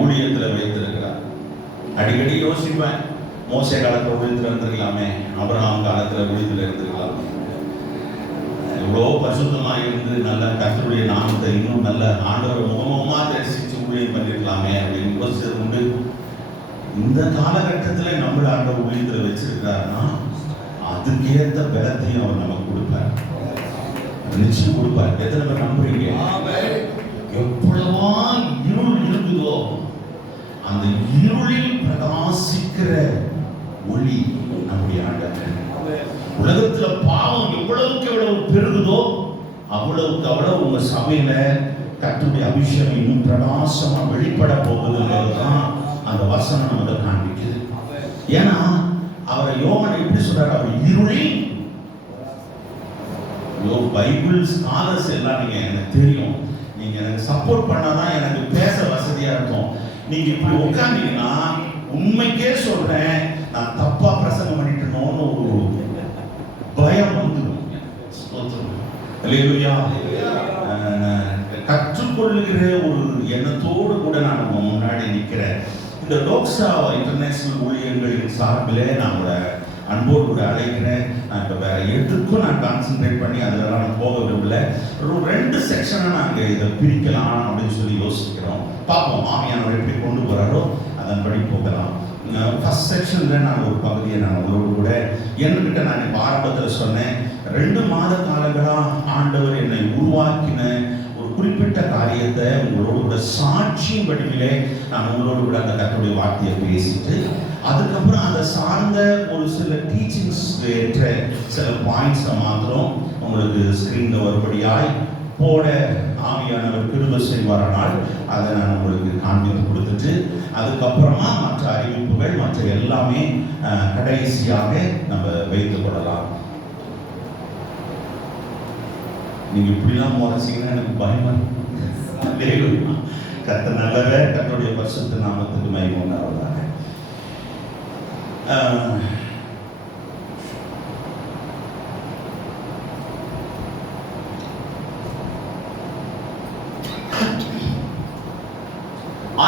ஊழியத்தில் வைத்திருக்கிறார். அடிக்கடி யோசிப்பேன், மோசே காலத்தில் ஊழியத்தில் இருந்திருக்கலாமே, ஆபிரகாம் காலத்தில் ஊழியத்தில் இருந்திருக்கலாமே, எவ்வளோ பரிசுத்தமாக இருந்து நல்ல கர்த்தருடைய நாமத்தை இன்னும் நல்ல ஆண்டவர் முகமுகமாக தரிசித்து ஊழியம் பண்ணிருக்கலாமே அப்படின்னு யோசிச்சது உண்டு. இந்த காலகட்டத்தில் நம்மள ஆண்டவர் ஊழியத்தில் வச்சிருக்கிறாருன்னா அதுக்கேற்ற பலத்தையும் அவர் நமக்கு கொடுப்பார், நிச்சயம் கொடுப்பார். எத்தனை பேர் நம்புறீங்க? எவ்வளவா இருள் இருக்குதோ அந்த இருளில் பிரகாசிக்கிற ஒளி நம்முடைய ஆண்டவர். உலகத்துல பாவம் எவ்வளவுக்கு எவ்வளவு பெருகுதோ அவ்வளவுக்கு அவ்வளவு உங்க சபையில கர்த்தருடைய அபிஷேகம் இன்னும் பிரகாசமா வெளிப்பட போகுதுன்றதுதான் அந்த வசனம் நமக்கு காண்பிக்குது. ஏன்னா அவரை யோவான் எப்படி சொல்றாரு, அவர் இருளில், பைபிள் ஸ்காலர்ஸ் எல்லாம் நீங்க எனக்கு தெரியும், நீங்க எனக்கு சப்போர்ட் பண்ணாதான் எனக்கு பேச வசதியா இருக்கும். நீங்க இப்படி உட்கார்ந்தீங்கன்னா உண்மைக்கே சொல்றேன், நான் தப்பா பிரசங்கம் பண்ணிட்டேனோன்னு ஒரு பயம் வந்துடும். கற்றுக்கொள்ளுகிற ஒரு எண்ணத்தோடு கூட நான் உங்க முன்னாடி நிற்கிறேன். இந்த லோக்சா இன்டர்நேஷனல் ஊழியர்களின் சார்பிலே நான் உங்களை அன்போடு கூட அழைக்கிறேன். நான் இப்போ வேற எதுக்கும் நான் கான்சென்ட்ரேட் பண்ணி அதெல்லாம் நான் போக விரும்பல. ஒரு 2 செக்ஷனை நாங்கள் இதை பிரிக்கலாம் அப்படின்னு சொல்லி யோசிக்கிறோம். பார்ப்போம் ஆவியானவர் எப்படி கொண்டு போகிறாரோ அதன்படி போகலாம். ஃபர்ஸ்ட் செக்ஷனில் நான் ஒரு பகுதியை நான் உங்களோடு கூட என்கிட்ட நான் இப்போ ஆரம்பத்தில் சொன்னேன், 2 மாத காலங்களாக ஆண்டவர் என்னை உருவாக்கின ஒரு குறிப்பிட்ட காரியத்தை உங்களோடு கூட சாட்சியும் வடிவிலே நான் உங்களோடு கூட அந்த கர்த்தருடைய வார்த்தையை பேசிட்டு அதுக்கப்புறம் அதை சார்ந்த ஒரு சில டீச்சிங்ஸ் ஏற்ற சில பாயிண்ட்ஸை மாத்திரம் உங்களுக்கு ஸ்க்ரீனில் வரும்படியாய் போட ஆவியானவர் கிருபை செய்வாரானால் அதை நான் உங்களுக்கு காண்பித்து கொடுத்துட்டு அதுக்கப்புறமா மற்ற அறிவிப்புகள் மற்ற எல்லாமே கடைசியாக நம்ம வைத்துக் கொள்ளலாம். நீங்க இப்படிலாம் முறைச்சிங்கன்னா எனக்கு பயமா இருக்கு. கர்த்தர் நல்லவே, கர்த்தருடைய பரிசுத்த நாமத்துக்கு மகிமை உண்டாவதாக.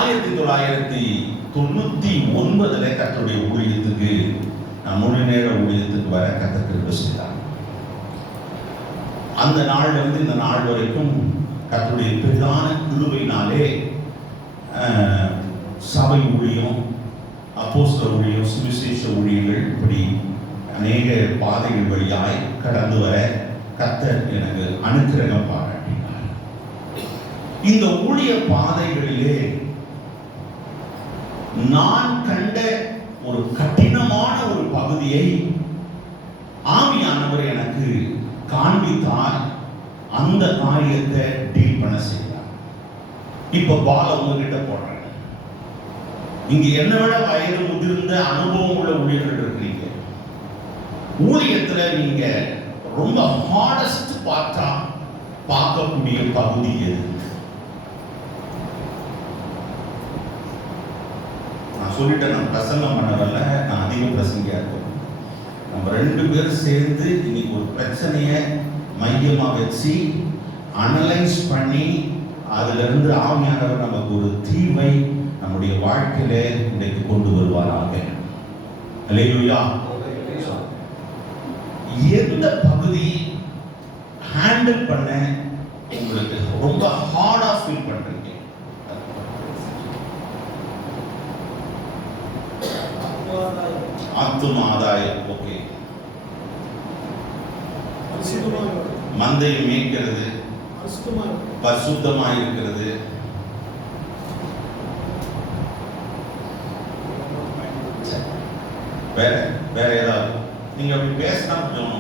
ஆயிரத்தி 1999 கர்த்தருடைய ஊழியத்துக்கு நான் முழு நேர ஊழியத்துக்கு வர கர்த்தர் கிருபை செய்தார். அந்த நாள்ல இருந்து இந்த நாள் வரைக்கும் கர்த்தருடைய பெரிதான கிருபையினாலே சபை ஊழியம், அப்போஸ்தல ஊழியம், சுவிசேஷ ஊழியங்கள் இப்படி அநேக பாதைகள் வழியாய் கடந்து வர கர்த்தர் எனக்கு அனுக்கிரகம் பாராட்டினார். இந்த ஊழிய பாதைகளிலே நான் கண்ட ஒரு கடினமான ஒரு பகுதியை ஆவியானவர் எனக்கு காண்பித்தார். அந்த காரியத்தை டீல் பண்ண செய்தார். இப்ப பால உங்ககிட்ட போடுறேன். இங்க என்ன விட வயது முதிர்ந்த அனுபவம் உள்ள ஊழியர்கள் இருக்கிறீங்க. ஊழியத்துல நீங்க ரொம்ப ஹார்டஸ்ட் பார்த்தா பார்க்கக்கூடிய பகுதி எது? நான் சொல்லிட்டேன், நான் பிரசங்கம் பண்ண வரல, நான் அதிக பிரசங்கியா இருக்கேன். நம்ம 2 பேரும் சேர்ந்து இன்னைக்கு ஒரு பிரச்சனையை மையமா வச்சு அனலைஸ் பண்ணி அதுல இருந்து ஆவியானவர் நமக்கு ஒரு தீர்வை நம்முடைய வாழ்க்கையில இன்றைக்கு கொண்டு வருவாராக. அல்லேலூயா. எந்த பகுதி ஹேண்டில் பண்ண உங்களுக்கு ரொம்ப ஹார்டா ஃபீல் பண்றீங்க? ஆத்தும ஆதாயம். ஓகே. மந்தையை மேய்க்கிறது, பரிசுத்தமாக இருக்கிறது, வேற வேற ஏதாவது நீங்க அப்படி பேசினா கொஞ்சம்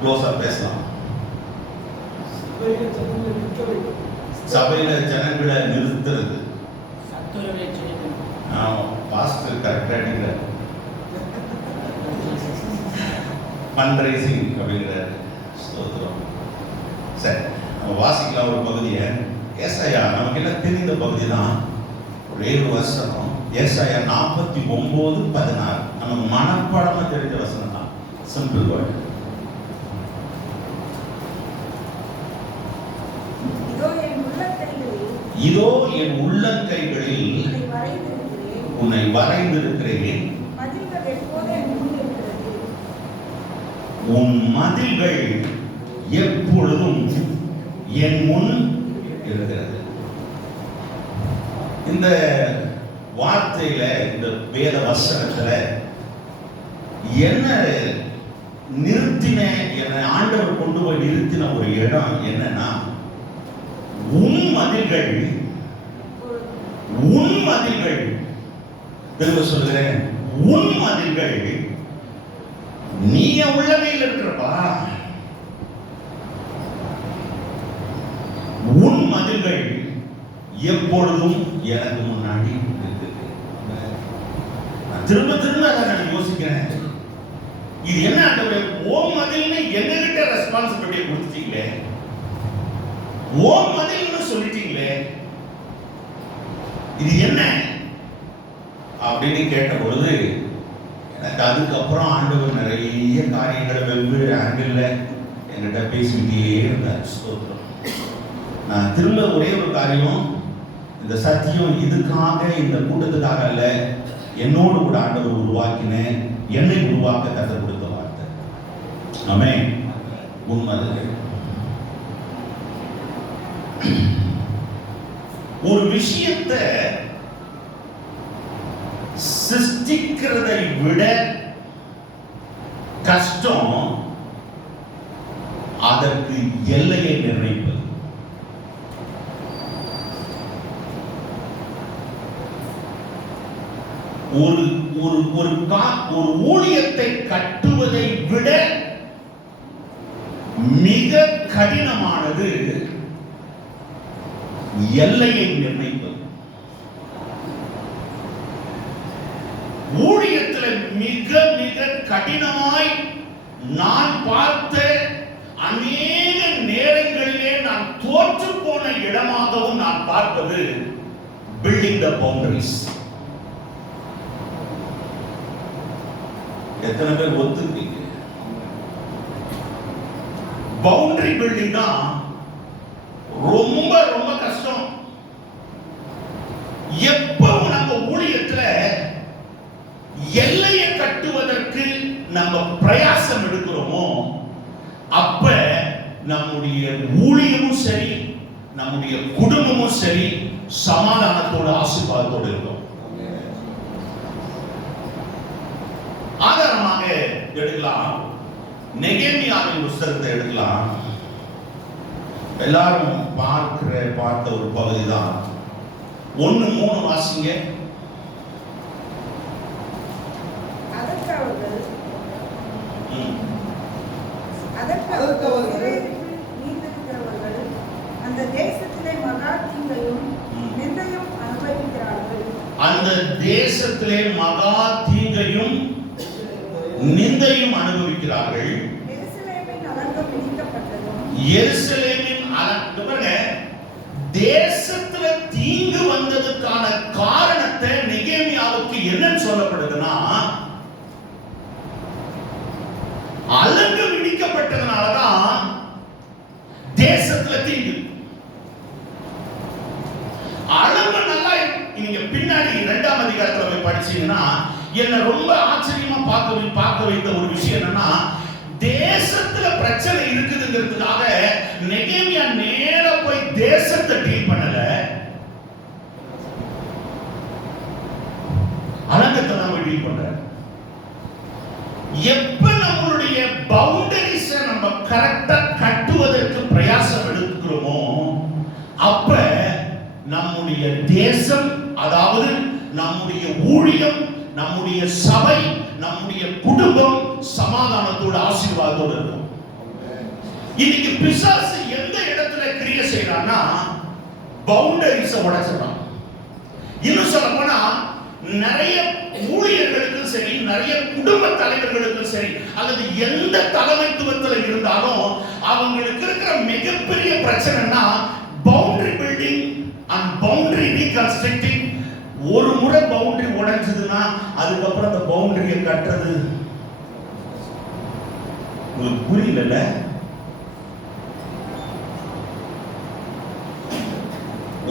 க்ளோஸா பேசலாம். சபையில ஜனங்களை நிறுத்துறது. பாஸ்டர் கரெக்டா அடிக்கிறார். ஃபண்ட்ரைசிங் அப்படிங்கிறார். ஸ்தோத்திரம். சரி, நம்ம வாசிக்கலாம் ஒரு பகுதியை. ஏசாயா நமக்கு எல்லாம் தெரிந்த பகுதி தான். ஒரே ஒரு வசனம், ஏசாயா 49:16. நமக்கு மனப்பாடமா தெரிஞ்ச வசனம் தான். Simple word. இதோ என் உள்ளங்கைகளில் உன்னை வரைந்திருக்கிறேன். உன் மதில்கள் எப்பொழுதும் என் முன் இருக்கிறது. இந்த வார்த்தையில, இந்த வேத வசனத்துல என்ன நிறுத்தின, என்ன ஆண்டவர் கொண்டு போய் நிறுத்தின ஒரு இடம் என்னன்னா, உன் மதில்கள், உன் மதில்கள், திரும்ப சொல்கிறேன், உன் மதில்கள், நீ உள்ளவையில் இருக்கிறப்பா, உன் மதில்கள் எப்பொழுதும் எனக்கு முன்னாடி இருக்குது. நான் திரும்ப திரும்ப அதை நான் யோசிக்கிறேன், இது என்ன ஆண்டவரே, ஓம் மதில்னு எங்ககிட்ட ரெஸ்பான்சிபிலிட்டி கொடுத்துட்டீங்களே, ஓம் மதில்னு சொல்லிட்டீங்களே, இது என்ன அப்படின்னு கேட்ட பொழுது எனக்கு அதுக்கப்புறம் ஆண்டவர் நிறைய காரியங்களை வெவ்வேறு ஆங்கிள் என்கிட்ட பேசிக்கிட்டே இருந்தார். ஸ்தோத்திரம். நான் திரும்ப ஒரே ஒரு காரியம், இந்த சத்தியம் இதுக்காக, இந்த கூட்டத்துக்காக அல்ல, என்னோடு கூட ஆண்டவர் உருவாக்கின, என்னை உருவாக்க கற்றுக் கொடுத்த வார்த்தை. ஆமென். உண்மைகள். ஒரு விஷயத்தை சிருஷ்டிக்கிறதை விட கஷ்டம் அதற்கு எல்லையை நிர்ணயிப்பது. ஒரு ஒரு ஒரு ஊழியத்தை கட்டுவதை விட மிக கடினமானது எல்லையை நிர்ணயிப்பது. ஊழியத்தில் மிக மிக கடினமாய் நான் பார்த்த அநேக நேரங்களிலே நான் தோற்று போன இடமாகவும் நான் பார்ப்பது பில்டிங் த பவுண்டரிஸ். எத்தனை பேர் ஒத்துக்கிறீங்க? பவுண்டரி பில்டிங் தான் ரொம்ப ரொம்ப கஷ்டம். எப்பவும் நம்ம ஊழியத்துல எல்லையை கட்டுவதற்கு நம்ம பிரயாசம் எடுக்கிறோமோ, அப்ப நம்முடைய ஊழியமும் சரி, நம்முடைய குடும்பமும் சரி, சமாதானத்தோட ஆசீர்வாதத்தோடு இருக்கும். ஆதாரமாக எடுக்கலாம், நெகேமியாவின் புத்தகத்தை எடுக்கலாம். எல்லாரும் பார்த்த ஒரு பகுதி தான். 1:3 வாசிங்க. அந்த தேசத்திலே மகா தீங்கையும் நிந்தையும் அனுபவிக்கிறார்கள். அந்த தேசத்திலே மகா தீங்கையும் நிந்தையும் அனுபவிக்கிறார்கள். எருசலேமின் அலங்கம் இடிக்கப்பட்டதும், எருசலேமின் அலங்கம், தேசத்துல தீங்கு வந்ததுக்கான காரணத்தை நெகேமியாவுக்கு என்னன்னு சொல்லப்படுதுன்னா, அலங்கம் இடிக்கப்பட்டதுனாலதான் தேசத்துல தீங்கு. அலங்கம் நல்லா, நீங்க பின்னாடி 2ஆம் அதிகாரத்துல போய் படிச்சீங்கன்னா என்ன ரொம்ப ஆச்சரியமா பார்க்க வைத்த ஒரு விஷயம் என்னன்னா, தேசத்துல பிரச்சனை இருக்குதுங்கிறதுக்காக நெகேமியா நேரா போய் தேசத்தை டீல் பண்ணல, அலங்கத்தை தான் டீல் பண்ற. எப்ப நம்மளுடைய பவுண்டரிஸ நம்ம கரெக்டா கட்டுவதற்கு பிரயாசம் எடுக்கிறோமோ, அப்ப நம்முடைய தேசம், அதாவது நம்முடைய ஊழியம், நம்முடைய சபை, நம்முடைய குடும்பம் சமாதானத்தோட ஆசீர்வாதத்தோடு இருக்கும். இன்னைக்கு பிசாசு எந்த இடத்துல கிரியை செய்யறான்னா, பவுண்டரிஸ உடைச்சிடறான். இன்னும் சொல்ல போனா நிறைய ஊழியர்களுக்கும் சரி, நிறைய குடும்ப தலைவர்களுக்கும் சரி, அல்லது எந்த தலைமைத்துவத்தில் இருந்தாலும் அவங்களுக்கு இருக்கிற மிகப்பெரிய பிரச்சனைனா boundary building and boundary reconstructing. ஒரு முறை பவுண்டரி உடைஞ்சதுன்னா அதுக்கப்புறம் அந்த பவுண்டரியை கட்டுறது உங்களுக்கு புரியல.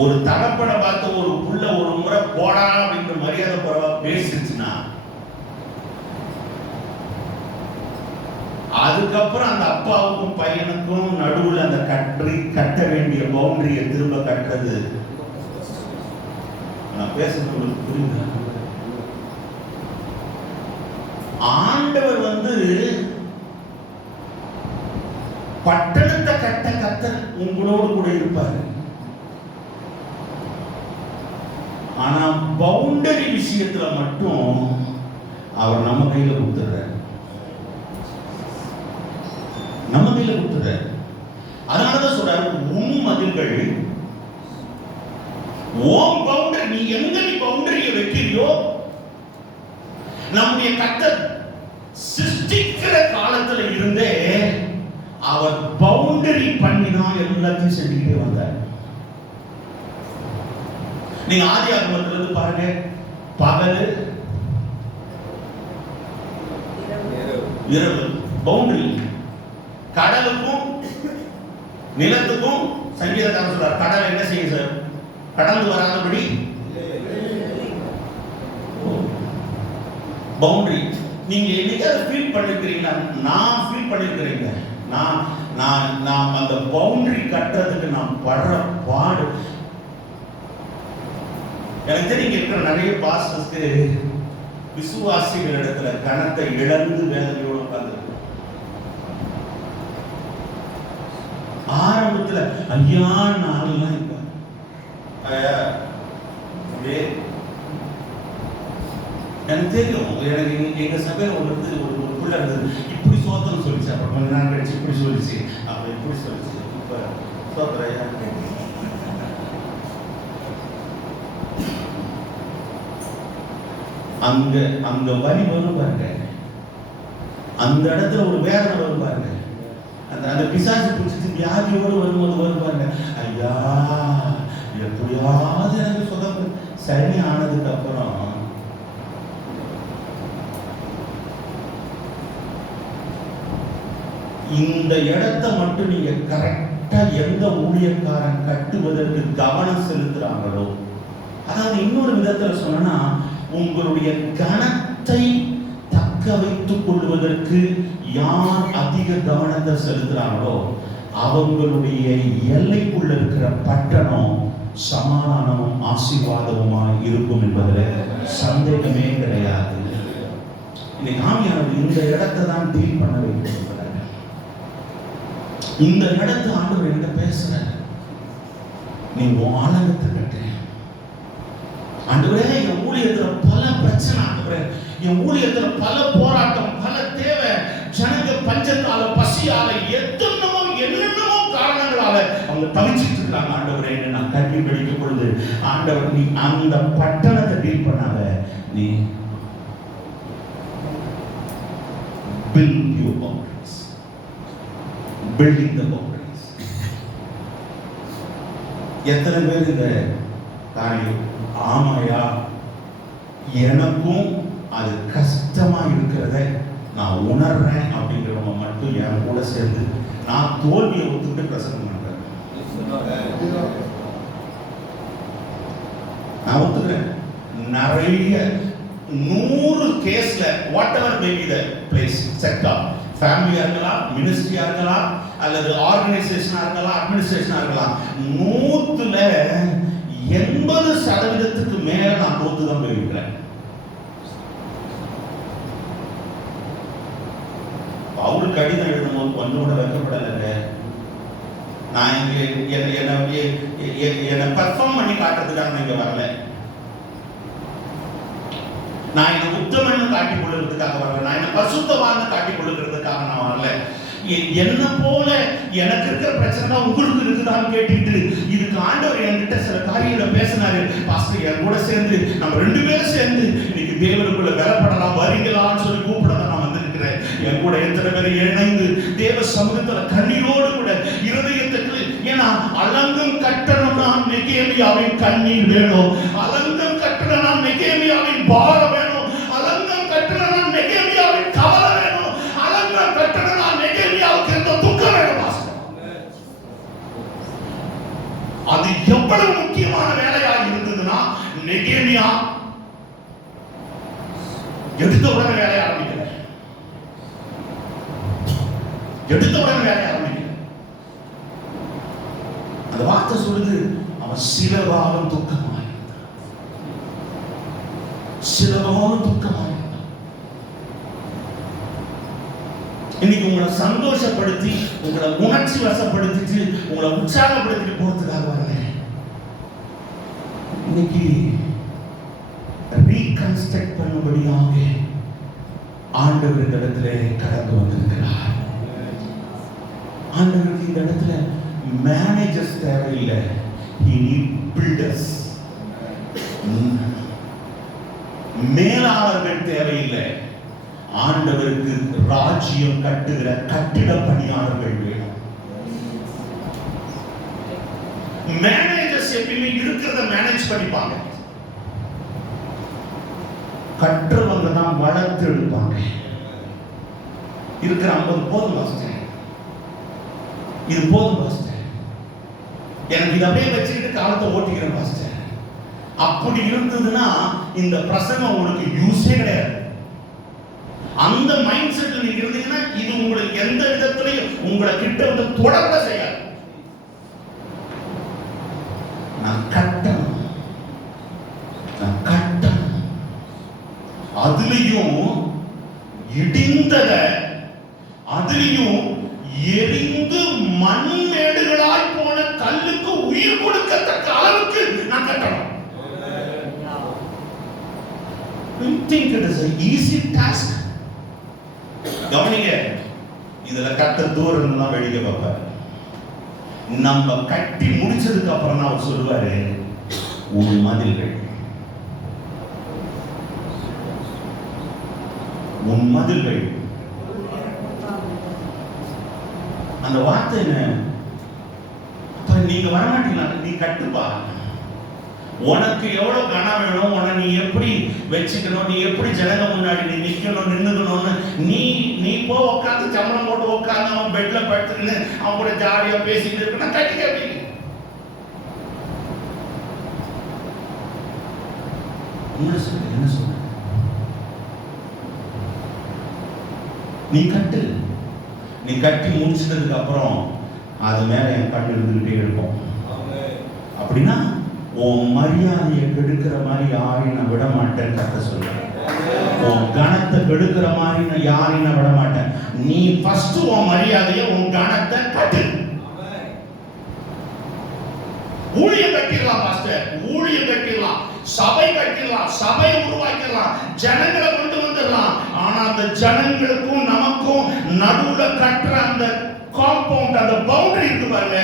ஒரு தகப்பனை பார்த்து ஒரு புள்ள ஒரு முறை போடா அப்படின்ற மரியாதை குறைவா பேசிச்சுன்னா அதுக்கப்புறம் அந்த அப்பாவுக்கும் பையனுக்கும் நடுவுல அந்த கட்ட வேண்டிய பவுண்டரியை திரும்ப கட்டுறது. நான் பேசுறது உங்களுக்கு புரியுது? ஆண்டவர் பட்டணத்தை கட்ட கத்தர் உங்களோடு கூட இருப்பாரு. ஆனா பவுண்டரி விஷயத்துல மட்டும் அவர் நம்ம கையில கொடுத்துறாரு, நம்ம கையில கொடுத்துறாரு. அதனாலதான் சொல்றாரு, உன் மதில்கள் ஓம் பவுண்டரி, நீ எங்க நீ பவுண்டரியை வைக்கிறியோ, நம்முடைய கர்த்தர் சிருஷ்டிக்கிற காலத்துல இருந்தே அவர் பவுண்டரி பண்ணிதான் எல்லாத்தையும் செஞ்சுக்கிட்டே வந்தார். நீங்க ஆதி ஆகமத்திலிருந்து பாருங்க, பகல் இரவு பவுண்டரி. கடலுக்கும் நிலத்துக்கும் சங்கீதக்காரன் சொல்றார், கடல் என்ன செய்யும் சார்? கடந்து வராதபடி பவுண்டரி. நீங்க என்னைக்காவது ஃபீல் பண்ணிருக்கிறீங்களா? நான் ஃபீல் பண்ணிருக்கிறீங்க. நான் அந்த பவுண்டரி கட்டுறதுக்கு நான் படுற பாடு எனக்கு தெரியும். இருக்கிற நிறைய பாஸ்டர்ஸ்க்கு விசுவாசிகள் இடத்துல கணத்தை இழந்து வேதனையோடு உட்கார்ந்து ஆரம்பத்துல ஐயா நான்லாம் இப்ப எனக்கு தெரியும். எனக்கு எங்க சபையில ஒரு புள்ள இருந்தது, இப்படி சோத்திரம் சொல்லிச்சு. அப்புறம் கொஞ்ச நாள் கழிச்சு இப்படி சொல்லிச்சு, அப்புறம் இப்படி சொல்லிச்சு. இப்ப சோத்திரையா அங்க வலி வரும் பாருங்க, அந்த இடத்துல ஒரு வேதனை வரும் பாருங்க, அந்த பிசாசு பிடிச்சிட்டு வியாதியோடு வரும் பாருங்க. ஐயா எப்படியாவது எனக்கு சுகம் சரி ஆனதுக்கு அப்புறம் இந்த இடத்தை மட்டும் நீங்க கரெக்டா எந்த ஊழியக்காரன் கட்டுவதற்கு கவனம் செலுத்துறாங்களோ, அதாவது இன்னொரு விதத்துல சொன்னா, உங்களுடைய கனத்தை தக்க வைத்துக் கொள்வதற்கு யார் அதிக கவனத்தை செலுத்துறாங்களோ அவங்களுடைய எல்லைக்குள்ள இருக்கிற பட்டணம் சமாதானமும் ஆசீர்வாதமுமா இருக்கும் என்பதில் சந்தேகமே கிடையாது. இன்னைக்கு ஆவியானவர் இந்த இடத்தை தான் டீல் பண்ண வைக்கிறார். இந்த இடத்தை ஆண்டவர் என்ன பேசுற, நீ உன் ஆலயத்தை கட்டு. ஆண்டவரே, என் ஊழியத்துல பல பிரச்சனை, ஆண்டவரே என் ஊழியத்துல பல போராட்டம், பல தேவை, ஜனங்க பஞ்சத்தால பசியால எத்தனமோ என்னென்னமோ காரணங்களால அவங்க தவிச்சிட்டு இருக்காங்க. ஆண்டவரே நான் கல்வி படிக்கும் பொழுது, ஆண்டவர் நீ அந்த பட்டணத்தை டீல் பண்ணாத, நீ build your boundaries, building the boundaries. எத்தனை பேர் இந்த காரியம் ஆமாயா எனக்கும் அது கஷ்டமா இருக்கிறத நான் உணர்றேன் அப்படிங்கிறவங்க மட்டும் என் கூட சேர்ந்து நான் தோல்வியை ஒத்துக்கிட்டு பிரசங்கம் பண்றேன். நான் ஒத்துக்கிறேன். நிறைய 100 கேஸ்ல whatever may be the place sector, ஃபேமிலியா இருக்கலாம், மினிஸ்ட்ரியா இருக்கலாம், அல்லது ஆர்கனைசேஷனா இருக்கலாம், அட்மினிஸ்ட்ரேஷனா இருக்கலாம், 100ல 80% மேல நான் தோத்துதான் போயிருக்கிறேன். அவரு கடிதம் எழுதும்போது கொஞ்சம் கூட வெக்கப்படலைங்க. நான் என்ன பர்ஃபார்ம் பண்ணி காட்டுறதுக்காக நான் இங்க வரல, நான் என்ன உத்தமன்னு காட்டிக் கொள்ளுறதுக்காக வரல, நான் என்ன பரிசுத்தவான்னு காட்டிக் கொள்ளுறதுக்காக நான் வரல. என்ன போல எனக்கு இருக்கிற பிரச்சனை உங்களுக்கு இருக்குதான்னு கேட்டுட்டு இதுக்கு ஆண்டவர் என்கிட்ட சில காரியங்களை பேசினாரு. பாஸ்டர் என் கூட சேர்ந்து நம்ம 2 பேரும் சேர்ந்து இன்னைக்கு தேவனுக்குள்ள வரப்படலாம், வரீங்களான்னு சொல்லி கூப்பிடதான் நான் வந்திருக்கிறேன். என் கூட எத்தனை பேரை இணைந்து தேவ சமூகத்துல கண்ணீரோடு கூட இருதயத்துக்கு, ஏன்னா அலங்கம் கட்டணும்னா நெகேமியாவின் கண்ணீர் வேணும், அலங்கம் கட்டணும்னா நெகேமியாவின் பாரம் வேணும், அலங்கம் கட்டணும்னா நெகேமியாவின் கவலை வேணும், அலங்கம் கட்டணும்னா நெகேமியாவுக்கு இருந்த துக்கம் வேணும். அது எவ்வளவு முக்கியமா நெகேமியா எடுத்த உடனே வேலையை ஆரம்பிக்கல. எடுத்த உடனே வேலையை ஆரம்பிக்கல. அந்த வார்த்தை சொல்லுது, அவன் சில காலம் துக்கமாயிருந்தான். சில காலம் துக்கமாயிருந்தான். இன்னைக்கு உங்களை சந்தோஷப்படுத்தி, உங்களை உணர்ச்சி வசப்படுத்திட்டு, உங்களை உற்சாகப்படுத்திட்டு போறதுக்காக வரல. இன்னைக்கு ரீகன்ஸ்ட்ரக்ட் பண்ணும்படியாக ஆண்டவர் இந்த இடத்துல கடந்து வந்திருக்கிறார். ஆண்டவருக்கு இந்த இடத்துல மேனேஜர்ஸ் தேவையில்லை, he need builders. மேலாளர்கள் தேவையில்லை. ஆண்டவருக்கு ராஜ்யம் கட்டுகிற கட்டிட பணியாளர்கள் வேணும். மேனேஜர்ஸ் எப்பயுமே இருக்கிறத மேனேஜ் பண்ணிப்பாங்க. கற்றவங்க தான் வளர்த்து எடுப்பாங்க. இருக்கிற 50 போதும் பாஸ்டர், இது போதும் பாஸ்டர், எனக்கு இதை அப்படியே வச்சுக்கிட்டு காலத்தை ஓட்டிக்கிறேன் பாஸ்டர். அப்படி இருந்ததுன்னா இந்த பிரசங்கம் உங்களுக்கு யூஸே கிடையாது. அந்த மைண்ட் செட்டில் நீங்க இருந்தீங்கன்னா இது உங்களுக்கு எந்த விதத்திலையும் உங்களை கிட்ட வந்து தொடர்ப செய்யாது. நான் கட்டணும், நான் கட்டணும். அதுலயும் இடிந்தத, அதுலயும் எரிந்து மண்மேடுகளாய் போன கல்லுக்கு உயிர் கொடுக்கத்தக்க அளவுக்கு நான் கட்டணும். You think it is an easy task? கவனிங்க, இதுல கட்ட தூரம் தான் வெளியே பார்ப்பாரு. நம்ம கட்டி முடிச்சதுக்கு அப்புறம் தான் அவர் சொல்லுவாரு, உன் மதில்கள், உன் மதில்கள். அந்த வார்த்தை என்ன? அப்ப நீங்க வரமாட்டீங்களா? நீ கட்டுப்பா, உனக்கு எவ்வளவு கனம் வேணும், உன நீ எப்படி வச்சுக்கணும், நீ எப்படி ஜனங்க முன்னாடி நீ நிக்கணும், நின்னுக்கணும்னு நீ போ உட்காந்து சம்பளம் போட்டு உட்காந்து அவன் பெட்ல படுத்துக்கின்னு அவன் கூட ஜாலியா பேசிக்கிட்டு இருக்கணும். கட்டி கேட்பீங்க. என்ன சொல்ற? நீ கட்டு. நீ கட்டி முடிச்சிட்டதுக்கு அப்புறம் அது மேல என் கண்ணு இருந்துகிட்டே இருக்கும். அப்படின்னா உன் மரியாதையை கெடுக்கிற மாதிரி யாரையும் நான் விட மாட்டேன். கட்ட சொல்றேன். உன் கணத்தை கெடுக்கிற மாதிரி நான் யாரையும் நான் விட மாட்டேன். நீ ஃபர்ஸ்ட் உன் மரியாதையை, உன் கணத்தை கட்டு. ஊழியம் கட்டிடலாம் பாஸ்டர், ஊழியம் கட்டிடலாம், சபை கட்டிடலாம், சபை உருவாக்கிடலாம், ஜனங்களை கொண்டு வந்துடலாம். ஆனா அந்த ஜனங்களுக்கும் நமக்கும் நடுவுல கட்டுற அந்த காம்பவுண்ட், அந்த பவுண்டரி இருக்கு பாருங்க,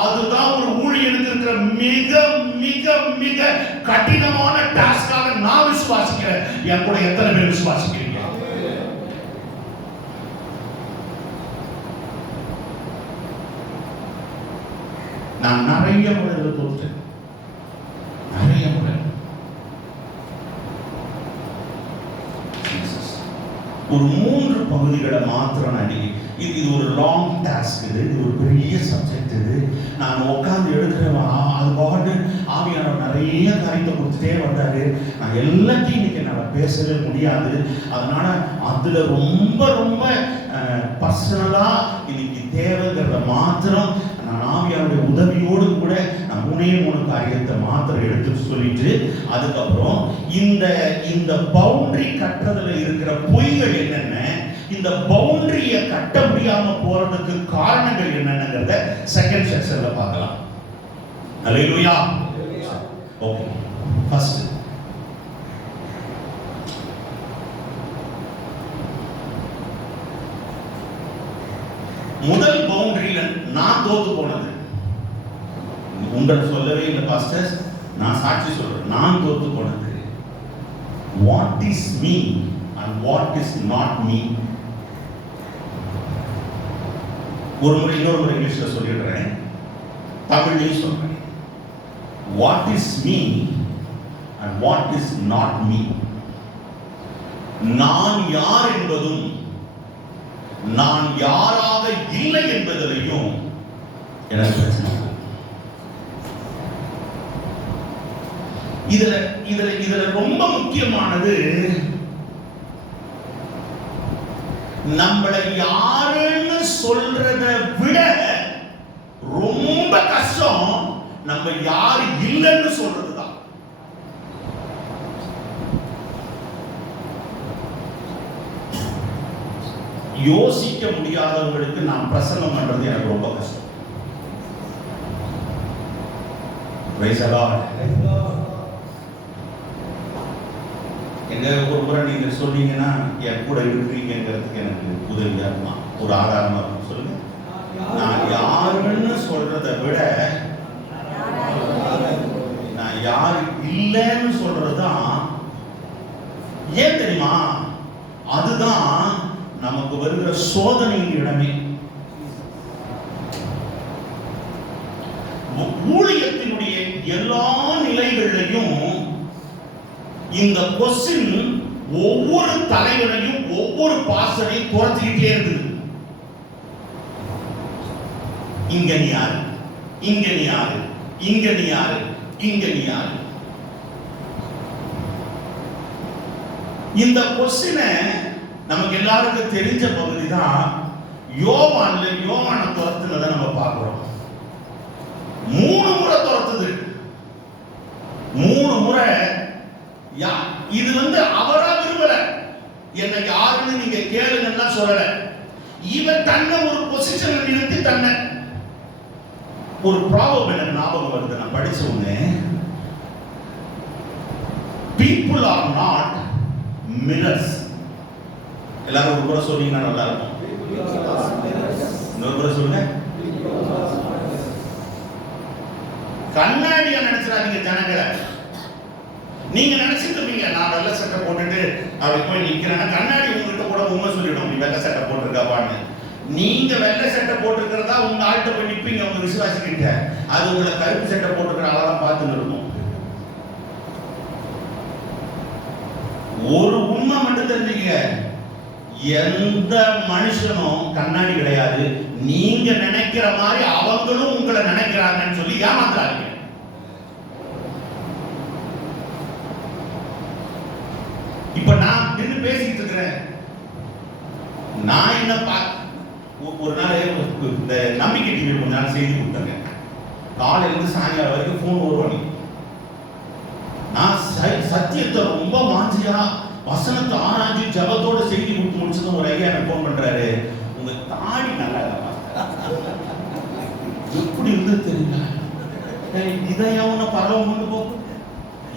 அதுதான் ஒரு ஊழியனுக்கு இருக்கிற மிக மிக மிக கடினமான டாஸ்காக நான் விசுவாசிக்கிறேன். என் கூட எத்தனை பேர் விசுவாசிக்கிறீங்க? நான் நிறைய முறை தோற்றேன், நிறைய முறை. ஒரு 3 பகுதிகளை மாத்திரம் நான் இது ஒரு லாங் டாஸ்க். இது ஒரு பெரிய சப்ஜெக்ட். இது நான் உட்காந்து எடுக்கிறேன். அது பாட்டு ஆவியானவர் நிறைய காரியத்தை கொடுத்துட்டே வந்தாரு. நான் எல்லாத்தையும் இன்னைக்கு என்னால் பேசவே முடியாது. அதனால அதுல ரொம்ப ரொம்ப பர்சனலா இன்னைக்கு தேவைங்கிறத மாத்திரம் நான் ஆவியானுடைய உதவியோடு கூட நான் 3 காரியத்தை மாத்திரம் எடுத்து சொல்லிட்டு, அதுக்கப்புறம் இந்த பவுண்டரி கட்டுறதுல இருக்கிற பொய்கள் என்னென்ன, இந்த பவுண்டரிய கட்ட முடியாம போறதுக்கு காரணங்கள் என்னென்னங்கறத செகண்ட் செக்ஷன்ல பார்க்கலாம். அல்லேலூயா. ஓகே, ஃபர்ஸ்ட் முதல் பவுண்டரியில நான் தோத்து போனது. உங்களை சொல்லவே இல்லை பாஸ்டர், நான் சாட்சி சொல்றேன். நான் தோத்து போனது what is me and what is not me. ஒரு முறை இன்னொரு முறை இங்கிலீஷ்ல சொல்லிடுறேன், தமிழ்லையும் சொல்றேன். What is me and what is not me. நான் யார் என்பதும் நான் யாராக இல்லை என்பதிலையும் எனக்கு பிரச்சனை. இதுல இதுல இதுல ரொம்ப முக்கியமானது, நம்மளை யாருன்னு சொல்றத விட ரொம்ப கஷ்டம் நம்ம யாரு இல்லைன்னு சொல்றதுதான். யோசிக்க முடியாதவங்களுக்கு நான் பிரசங்கம் பண்றது எனக்கு ரொம்ப கஷ்டம். Praise the Lord. எங்க ஒரு முறை நீங்க சொன்னீங்கன்னா என் கூட இருக்கிறீங்கிறதுக்கு எனக்கு உதவியா இருக்குமா, ஒரு ஆதாரமா இருக்கும். சொல்லுங்க. நான் யாருன்னு சொல்றதை விட நான் யாரு இல்லைன்னு சொல்றதுதான். ஏன் தெரியுமா? அதுதான் நமக்கு வருகிற சோதனையின் இடமே. ஊழியத்தினுடைய எல்லா நிலைகளிலையும் இந்த கொஸ்டின் ஒவ்வொரு தலைவரையும் ஒவ்வொரு பாசனையும் துரத்திக்கிட்டே இருந்தது. இங்க நீ யாரு, இங்க நீ யாரு, இங்க நீ யாரு, இங்க நீ யாரு. இந்த கொஸ்டினை நமக்கு எல்லாருக்கும் தெரிஞ்ச பகுதி தான் யோவானை துரத்துனதை நம்ம பார்க்கிறோம். 3 முறை துரத்துது. 3 முறை. இது அவரா விரும்பல. என்ன யாருன்னு நீங்க கேளுங்கன்னா சொல்லல. இவன் தன்னை ஒரு பொசிஷன்ல நிறுத்தி தன்னை ஒரு ப்ராபம் எனக்கு ஞாபகம் வருது. நான் படிச்ச உடனே, people are not mirrors. எல்லாரும் ஒரு முறை சொன்னீங்கன்னா நல்லா இருக்கும். இன்னொரு முறை சொல்லுங்க. கண்ணாடியா நினைச்சிடாதீங்க ஜனங்களை. நீங்க நினைச்சிட்டு இருப்பீங்க, நான் வெள்ளை சட்டை போட்டுட்டு அப்படி போய் நிக்கிறேன், கண்ணாடி உங்ககிட்ட கூட உண்மை சொல்லிடும், நீ வெள்ளை சட்டை போட்டிருக்காப்பான்னு. நீங்க வெள்ளை சட்டை போட்டிருக்கிறதா உங்க ஆள்கிட்ட போய் நிப்பீங்க, உங்க விசுவாசிக்கிட்ட. அது உங்களை கருப்பு சட்டை போட்டிருக்கிற ஆளெல்லாம் பார்த்துன்னு இருக்கும். ஒரு உண்மை மட்டும் தெரிஞ்சுங்க, எந்த மனுஷனும் கண்ணாடி கிடையாது. நீங்க நினைக்கிற மாதிரி அவங்களும் உங்களை நினைக்கிறாங்கன்னு சொல்லி ஏமாத்துறாங்க. இப்ப நான் நின்று பேசிட்டு இருக்கிறேன். நான் என்ன ஒரு நாள் இந்த நம்பிக்கை டிவி கொஞ்ச நாள் செய்தி கொடுத்தாங்க. காலையில இருந்து சாயங்காலம் வரைக்கும் போன் வருவாங்க. நான் சத்தியத்தை ரொம்ப வாஞ்சியா வசனத்தை ஆராய்ச்சி ஜபத்தோட செய்தி கொடுத்து முடிச்சதும் ஒரு ஐயா எனக்கு போன் பண்றாரு, உங்க தாடி நல்லா எப்படி இருந்து தெரியல, இதை அவனை பரவ கொண்டு போகும்.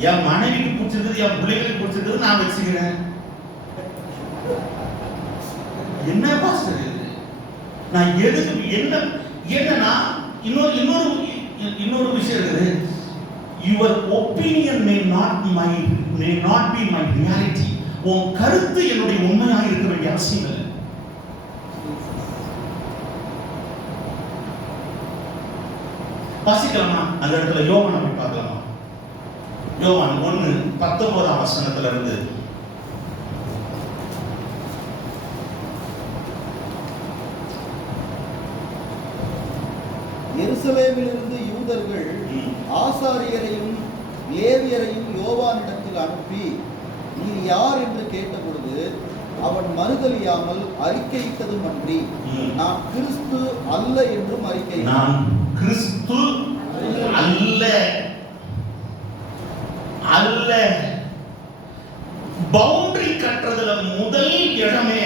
என் மனைவிக்கு பிடிச்சிருக்குது, என் பிள்ளைகளுக்கு பிடிச்சிருக்குது, நான் வச்சுக்கிறேன். என்ன பாஸ்டர் இது? நான் எதுக்கு என்னன்னா இன்னொரு விஷயம் இருக்குது. Your opinion may not be my reality. உன் கருத்து என்னுடைய உண்மையாக இருக்க வேண்டிய அவசியம் இல்லை. வாசிக்கலாமா? அந்த இடத்துல யோவானை போய் பார்க்கலாமா? யோவான் 1:19 வசனத்துல இருந்து. எருசலேமிலிருந்து யூதர்கள் ஆசாரியரையும் லேவியரையும் யோவானிடத்தில் அனுப்பி, நீ யார் என்று கேட்டபொழுது அவன் மறுதலியாமல் அறிக்கையிட்டதும் அன்றி, நான் கிறிஸ்து அல்ல என்றும் அறிக்கையிட்டான். நான் கிறிஸ்து அல்ல அல்ல. பவுண்டரி கட்டுறதுல முதல் இடமே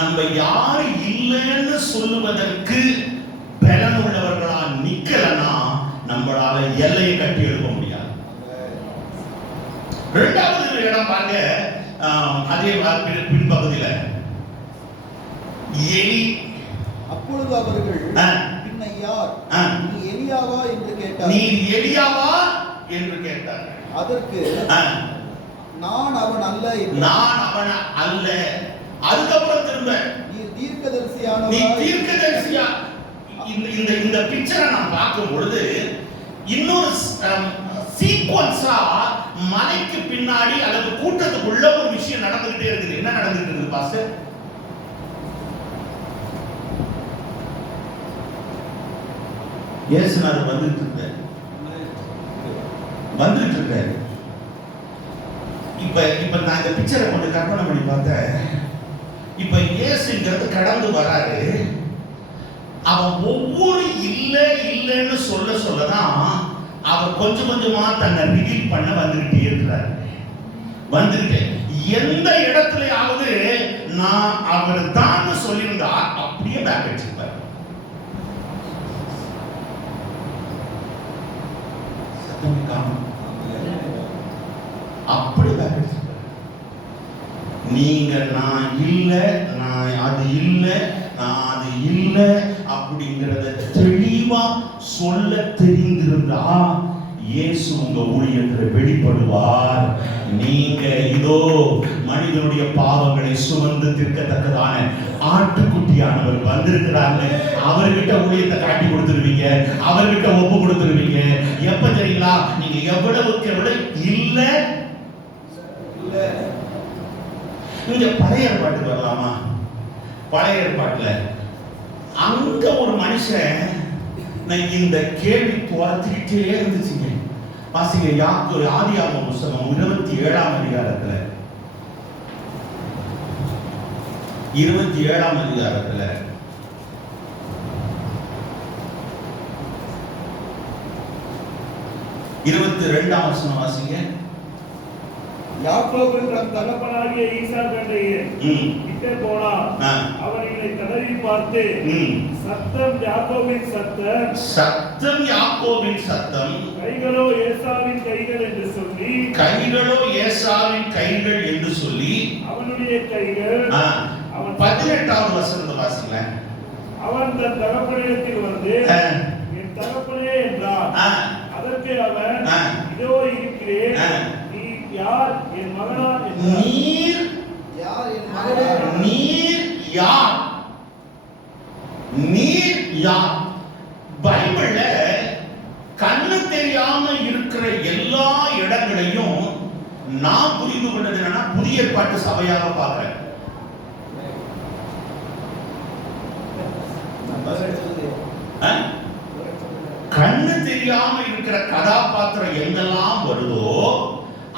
நம்ம யாரு இல்லைன்னு சொல்லுவதற்கு பலன் உள்ளவர்களா நிக்கலன்னா நம்மளால எல்லையை கட்டி எழுப்ப முடியாது. இரண்டாவது இடம் பாருங்க, அதே பின்பகுதியில எலி. அப்பொழுது அவர்கள் பின்ன யார், நீ எலியாவா என்று கேட்டார். நீ எலியாவா என்று கேட்டார். அதற்கு நான் அவன் அல்ல, நான் அவன் அல்ல. அதுக்கப்புறம் திரும்ப நீ தீர்க்கதரிசியான, நீ தீர்க்கதரிசியா. இந்த பிக்சரை நான் பார்க்கும் பொழுது இன்னொரு சீக்வன்ஸா மலைக்கு பின்னாடி அல்லது கூட்டத்துக்குள்ள ஒரு விஷயம் நடந்துகிட்டே இருக்குது. என்ன நடந்துட்டு இருக்குது பாஸ்டர்? இயேசுநாதர் வந்துட்டு இருந்தார். வந்துட்டு இருக்காரு. இப்ப நான் இந்த பிக்சரை கொஞ்சம் கற்பனை பண்ணி பார்த்தேன். இப்ப இயேசுங்கிறது கடந்து வராரு. அவன் ஒவ்வொரு இல்லைன்னு சொல்லதான் அவர் கொஞ்சம் கொஞ்சமா தன்னை ரிவீல் பண்ண வந்துகிட்டே இருக்கிறார். வந்துகிட்டு எந்த இடத்துலயாவது நான் அவர் தான் சொல்லியிருந்தா அப்படியே பேக் அடிச்சிருப்பார். அப்படி பேக் அடிச்சிருப்பார். நீங்க நான் இல்ல, நான் அது இல்ல, நான் அது இல்ல அப்படிங்கறத தெளிவா சொல்ல தெரிந்திருந்தா இயேசு உங்க ஊழியத்தில் வெளிப்படுவார். நீங்க இதோ மனிதனுடைய பாவங்களை சுமந்து தீர்க்கத்தக்கதான ஆட்டுக்குட்டியானவர் வந்திருக்கிறாங்க, அவர்கிட்ட ஊழியத்தை காட்டி கொடுத்துருவீங்க, அவர்கிட்ட ஒப்பு கொடுத்துருவீங்க. எப்ப தெரியுங்களா? நீங்க எவ்வளவுக்கு எவ்வளவு இல்ல இங்க பழைய ஏற்பாட்டுக்கு வரலாமா? பழைய ஏற்பாட்டுல அங்க ஒரு மனுஷன் இந்த கேள்வி துரத்திக்கிட்டே இருந்துச்சுங்க. வாசிங்க ஆதியாகம புஸ்தகம் 27ஆம் அதிகாரத்துல 27ஆம் அதிகாரத்துல 22ஆம் வசனம் வாசிங்க. யாக்கோபு தன் தகப்பனாகிய ஈசாக்கு கிட்ட போனான். அவன் என்னை தடவி பார்த்து, சத்தம் யாக்கோபின் சத்தம், சத்தம் யாக்கோபின் சத்தம், கைகளோ ஏசாவின் கைகள் என்று சொல்லி, கைகளோ ஏசாவின் கைகள் என்று சொல்லி, அவனுடைய கைகள். அவன் 18ஆவது வசனத்தை வாசிங்க. அவன் தன் தகப்பனிடத்தில் வந்து, என் தகப்பனே என்றான். அதற்கு அவன், இதோ இருக்கிறேன், நீ யார் என் மகனா? நீர் யார் என் மகனே? நீர் யார்? நீர் யார்? பைபிள்ல கண்ணு தெரியாம இருக்கிற எல்லா இடங்களையும் நான் புரிந்து கொண்டது என்னன்னா புதிய ஏற்பாட்டு சபையாக பார்க்கிறேன். கண்ணு தெரியாம இருக்கிற கதாபாத்திரம் எங்கெல்லாம் வருதோ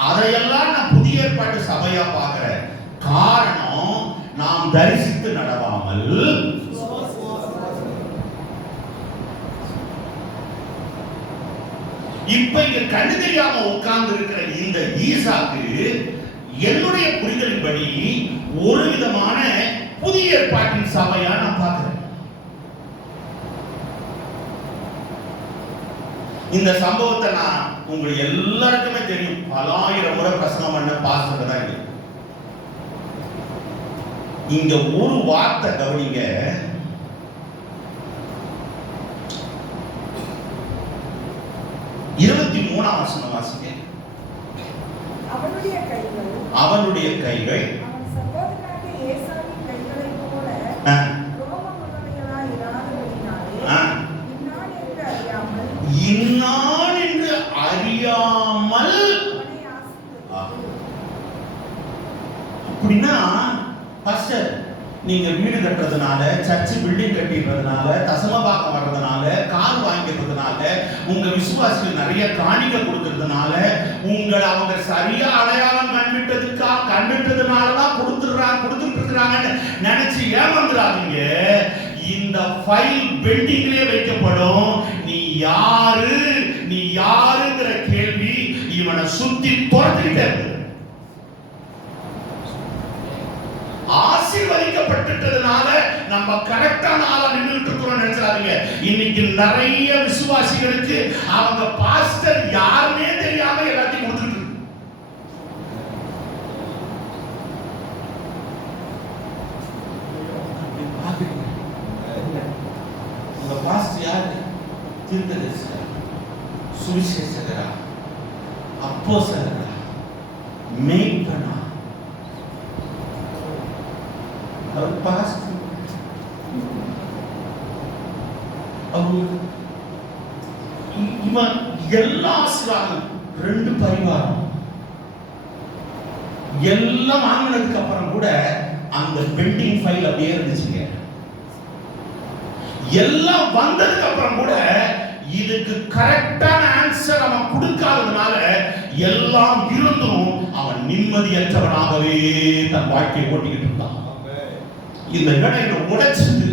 அதையெல்லாம் நான் புதிய ஏற்பாட்டு சபையா பார்க்கிறேன். காரணம், நாம் தரிசித்து நடவாமல் இப்ப இங்க கண்ணு தெரியாம உட்கார்ந்து இருக்கிற இந்த ஈசாக்கு என்னுடைய புரிதலின்படி ஒரு விதமான புதிய ஏற்பாட்டின் சபையா நான் பார்க்கிறேன். இந்த சம்பவத்தை நான் உங்களுக்கு எல்லாருக்குமே தெரியும், பலாயிரம் முறை பிரசங்கம் பண்ண பாஸ்டர் தான் இது. இங்க ஒரு வார்த்தை கவனிங்க. இருபத்தி 3ஆம் வசனம் வாசிங்க. அவனுடைய கைகள் அவனுடைய கைகள் அவன் சகோதரனாகிய ஏசாவின் கைகளைப் போல ரோமமுள்ளவைகளாய் இராதபடியினாலே இன்னான் என்று அறியாமல் அப்படின்னா பாஸ்டர், நீங்க வீடு கட்டுறதுனால, சர்ச் பில்டிங் கட்டிடுறதுனால, தசமபாகம் வர்றதுனால, கார் வாங்கிக்கிறதுனால, உங்க விசுவாசிகள் நிறைய காணிக்க கொடுக்கறதுனால, உங்களை அவங்க சரியா அடையாளம் கண்டுட்டதுனாலதான் கொடுத்துட்டு இருக்கிறாங்கன்னு நினைச்சு ஏமாந்துடாதீங்க. இந்த ஃபைல் பெண்டிங்லயே வைக்கப்படும். நீ யாருங்கிற கேள்வி இவனை சுத்தி துரத்திக்கிட்டே இருக்கு. ஆசீர்வதிக்கப்பட்டதுனால நம்ம கரெக்டான ஆளா நின்றுட்டு இருக்கிறோம் நினைச்சாதீங்க. இன்னைக்கு நிறைய விசுவாசிகளுக்கு அவங்க பாஸ்டர் யாருமே தெரியாம எல்லாத்தையும் கொடுத்துட்டு உங்க பாஸ்டர் யாரு? தீர்க்கதரிசியா, சுவிசேஷகரா, அப்போஸ்தலரா, மேய்ப்பனா? அவர் பாஸ்டர். இவன் எல்லா ஆசீர்வாதம் 2 பரிவாரம் எல்லாம் வாங்கினதுக்கு அப்புறம் கூட அந்த பெண்டிங் ஃபைல் அப்படியே இருந்துச்சுங்க. எல்லாம் வந்ததுக்கு அப்புறம் கூட இதுக்கு கரெக்டான ஆன்சர் அவன் கொடுக்காததுனால எல்லாம் இருந்தும் அவன் நிம்மதியற்றவனாகவே தன் வாழ்க்கையை ஓட்டிக்கிட்டு இருந்தான். இந்த இடம் உடைச்சது.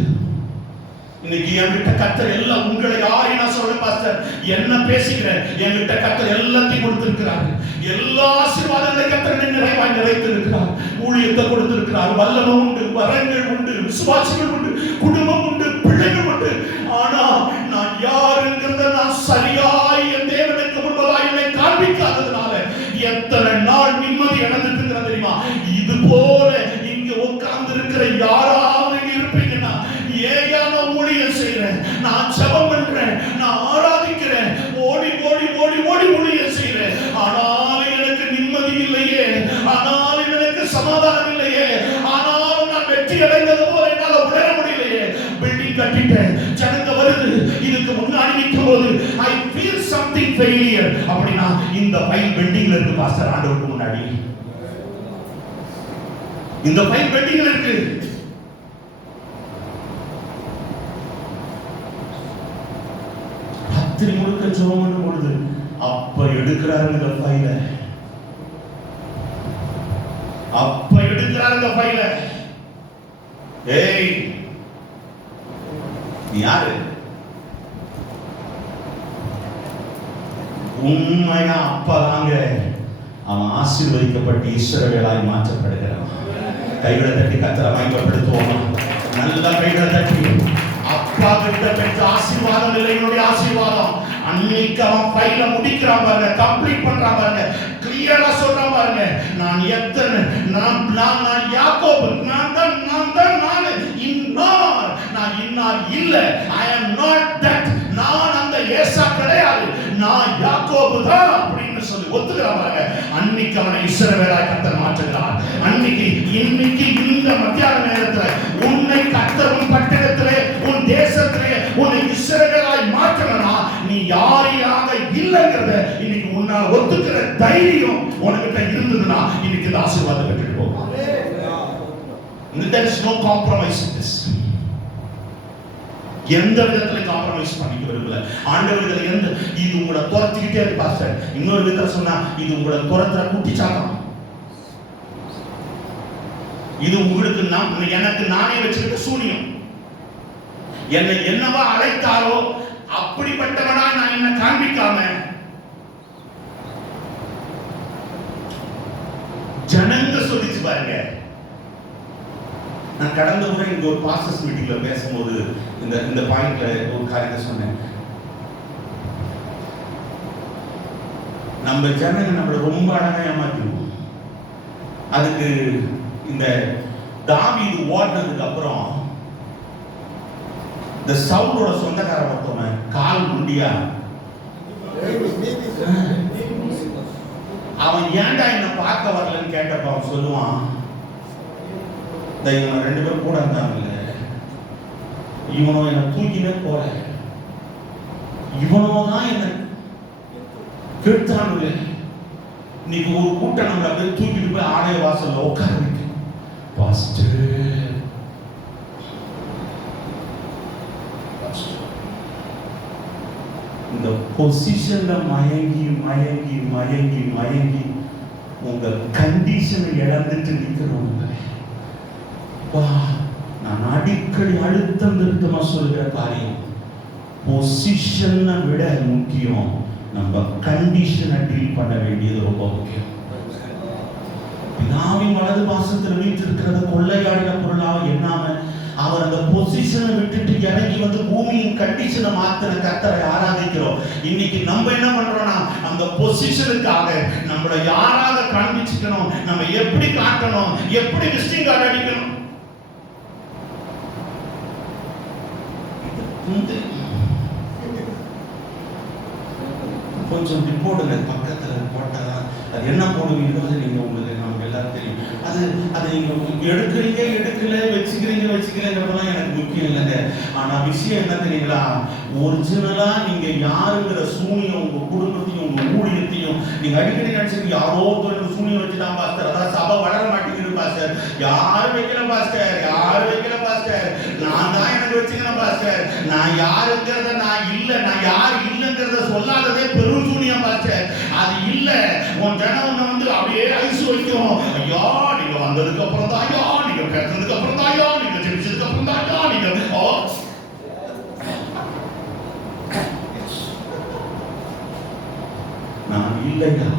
இன்னைக்கு என்கிட்ட கர்த்தர் எல்லாம் உங்களை யாரையும் நான் சொல்றேன் பாஸ்டர், என்ன பேசுகிறேன், என்கிட்ட கர்த்தர் எல்லாத்தையும் கொடுத்திருக்கிறார். எல்லா ஆசீர்வாதங்களையும் கர்த்தர் நிறைவாய் நிறைத்திருக்கிறார். ஊழியத்தை கொடுத்திருக்கிறார். வல்லமை உண்டு, வரங்கள் உண்டு, விசுவாசிகள் உண்டு, குடும்பம் உண்டு, பிள்ளைகள் உண்டு. ஆனா நான் யாருங்கிறத நான் சரியாய் என் தேவனுக்கு முன்பதாய் என்னை காண்பிக்காததுனால எத்தனை நாள் நிம்மதி இழந்துட்டு இருக்கிறேன் தெரியுமா? இது போல இங்க உட்கார்ந்து இருக்கிற யாராவது இருப்பீங்கன்னா, ஏயா நான் ஊழியம் செய்யறேன், நான் ஜெபம் பண்றேன், நான் ஆராதிக்கிறேன், ஓடி ஓடி ஓடி ஓடி ஊழியம் செய்யறேன், ஆனாலும் எனக்கு நிம்மதி இல்லையே, ஆனாலும் எனக்கு சமாதானம் இல்லையே, ஆனாலும் நான் வெற்றி அடைந்தது போல என்னால உணர முடியலையே, பில்டிங் கட்டிட்டேன், ஜனங்க வருது, இதுக்கு முன்னாடி நிற்கும் போது ஐ ஃபீல் சம்திங் ஃபெயிலியர் அப்படின்னா இந்த ஃபைல் பெண்டிங்ல இருக்கு பாஸ்டர். ஆண்டவருக்கு முன்னாடி இந்த ஃபைல் பெண்டிங்ல இருக்கு. ராத்திரி முழுக்க ஜெபம் பண்ணும் பொழுது அப்ப எடுக்கிறாரு இந்த ஃபைல, அப்ப எடுக்கிறாரு இந்த ஃபைல. ஏய் நீ யாரு? உண்மையா அப்பதாங்க அவன் ஆசீர்வதிக்கப்பட்டு இஸ்ரவேலாய் மாற்றப்படுகிறான். கைகளை தட்டி கர்த்தரை மகிமைப்படுத்துவோமா? நல்ல கைகளை தட்டி. அப்பா கிட்ட பெற்ற ஆசீர்வாதம் இல்லை என்னுடைய ஆசீர்வாதம். அன்னைக்கு அவன் ஃபைல முடிக்கிறான் பாருங்க, கம்ப்ளீட் பண்றான் பாருங்க, கிளியரா சொல்றான் பாருங்க. நான் எத்தனை நான் யாக்கோபு, நான் இன்னார், நான் இன்னார் இல்ல. I am not that. நான் அந்த ஏசா கிடையாது, நான் யாக்கோபு தான் அப்படின்னு சொல்லி ஒத்துக்கிறான் பாருங்க. அன்னைக்கு அவனை இஸ்ரவேலாய் கர்த்தர் மாற்றுகிறார். அன்னைக்கு இன்னைக்கு இந்த மத்தியான நேரத்துல உன்னை கர்த்தர் உன் பட்டணத்திலே, உன் தேசத்திலே உன்னை இஸ்ரவேலாய் மாற்றணும்னா நீ யாரையாக இல்லைங்கிறத இன்னைக்கு உன்னால் ஒத்துக்கிற தைரியம் உனக்கிட்ட இருந்ததுன்னா இன்னைக்கு இந்த ஆசீர்வாதம் பெற்றுட்டு போகும். There is no compromise in this. எந்த விதத்துல காம்ப்ரமைஸ் பண்ணிக்க விரும்பல ஆண்டவர். இதுல எந்த இது உங்களை துரத்திக்கிட்டே இருக்கு பாஸ்டர். இன்னொரு விதத்துல சொன்னா இது உங்களை துரத்துற குட்டிச்சாட்டம். இது உங்களுக்கு எனக்கு நானே வச்சிருக்க சூனியம். என்னை என்னவா அழைத்தாரோ அப்படிப்பட்டவனா நான் என்ன காண்பிக்காம ஜனங்க சொல்லிச்சு பாருங்க. நான் கடந்த முறை இங்க ஒரு பாஸ்டர்ஸ் மீட்டிங்ல பேசும்போது இந்த பாயிண்ட்ல ஒரு காரியத்தை சொன்னேன். நம்ம ஜனங்க நம்மள ரொம்ப அழகா ஏமாத்திடுவோம். அதுக்கு இந்த தாவீது ஓடுனதுக்கு அப்புறம் இந்த சவுலோட சொந்தக்காரன் ஒருத்தவன் கால் முண்டியா அவன் ஏன்டா என்ன பார்க்க வரலன்னு கேட்டப்ப அவன் சொல்லுவான், இவன் 2 பேரும் கூட இருந்தாங்கல்ல, இவனோ என்ன தூக்கினே போல, இவனோ தான் என்ன கெடுத்தானுங்க. இன்னைக்கு ஒரு கூட்டம் நம்மள அப்படியே தூக்கிட்டு போய் ஆலய வாசல்ல உட்கார வைக்க, பாஸ்டர் இந்த பொசிஷன்ல மயங்கி மயங்கி மயங்கி மயங்கி உங்க கண்டிஷனை இழந்துட்டு நிக்கிறவங்க. நான் அடிக்கடி அழுத்தம் திருத்தமா சொல்கிற காரியம், பொசிஷனை விட முக்கியம் நம்ம கண்டிஷனை டீல் பண்ண வேண்டியது ரொம்ப முக்கியம். பிதாவின் வலது பாசத்தில் வீற்றிருக்கிறத கொள்ளையாடின பொருளாக எண்ணாம அவர் அந்த பொசிஷனை விட்டுட்டு இறங்கி வந்து பூமியின் கண்டிஷனை மாத்தின கர்த்தரை ஆராதிக்கிறோம். இன்னைக்கு நம்ம என்ன பண்றோம்னா அந்த பொசிஷனுக்காக நம்மளை யாராக காண்பிச்சுக்கணும், நம்ம எப்படி காட்டணும், எப்படி விசிட்டிங் கார்டு அடிக்கணும். கொஞ்சம் போடுங்க, பக்கத்துல போட்டாதான் அது என்ன போடுவீங்க நீங்க உங்களுக்கு நமக்கு எல்லாரும் தெரியும். அது நீங்க எடுக்கிறீங்க எடுக்கல வச்சுக்கிறீங்கிறதெல்லாம் எனக்கு முக்கியம் இல்லைங்க. ஆனா விஷயம் என்ன தெரியுங்களா, ஒரிஜினலா நீங்க யாருங்கிற சூனியம் உங்க குடும்பத்தையும் உங்க ஊழியத்தையும் நீங்க அடிக்கடி நினைச்சிருக்கீங்க, யாரோ ஒருத்தர் சூனியம் வச்சுதான் பாஸ்டர், அதான் சபை வளர மாட்டேங்குது பாஸ்டர், பாஸ்டர். யாரும் வைக்கல பாஸ்டர், யாரும் வைக்கல பாஸ்டர். நான் தான் எனக்கு வச்சுக்கிறேன் பாஸ்டர். நான் யாருங்கிறத நான் இல்ல, நான் யார் இல்லைங்கிறத சொல்லாததே பெரும் சூனியம் பாஸ்டர். அது இல்ல. உன் ஜனம் உன்னை வந்து அப்படியே ஐசு வைக்கும். ஐயா நீங்க வந்ததுக்கு அப்புறம் தான், ஐயா நீங்க கட்டுறதுக்கு அப்புறம் தான், ஐயா நீங்க ஜெபிச்சதுக்கு அப்புறம் தான், ஐயா நீங்க நான் இல்லையா,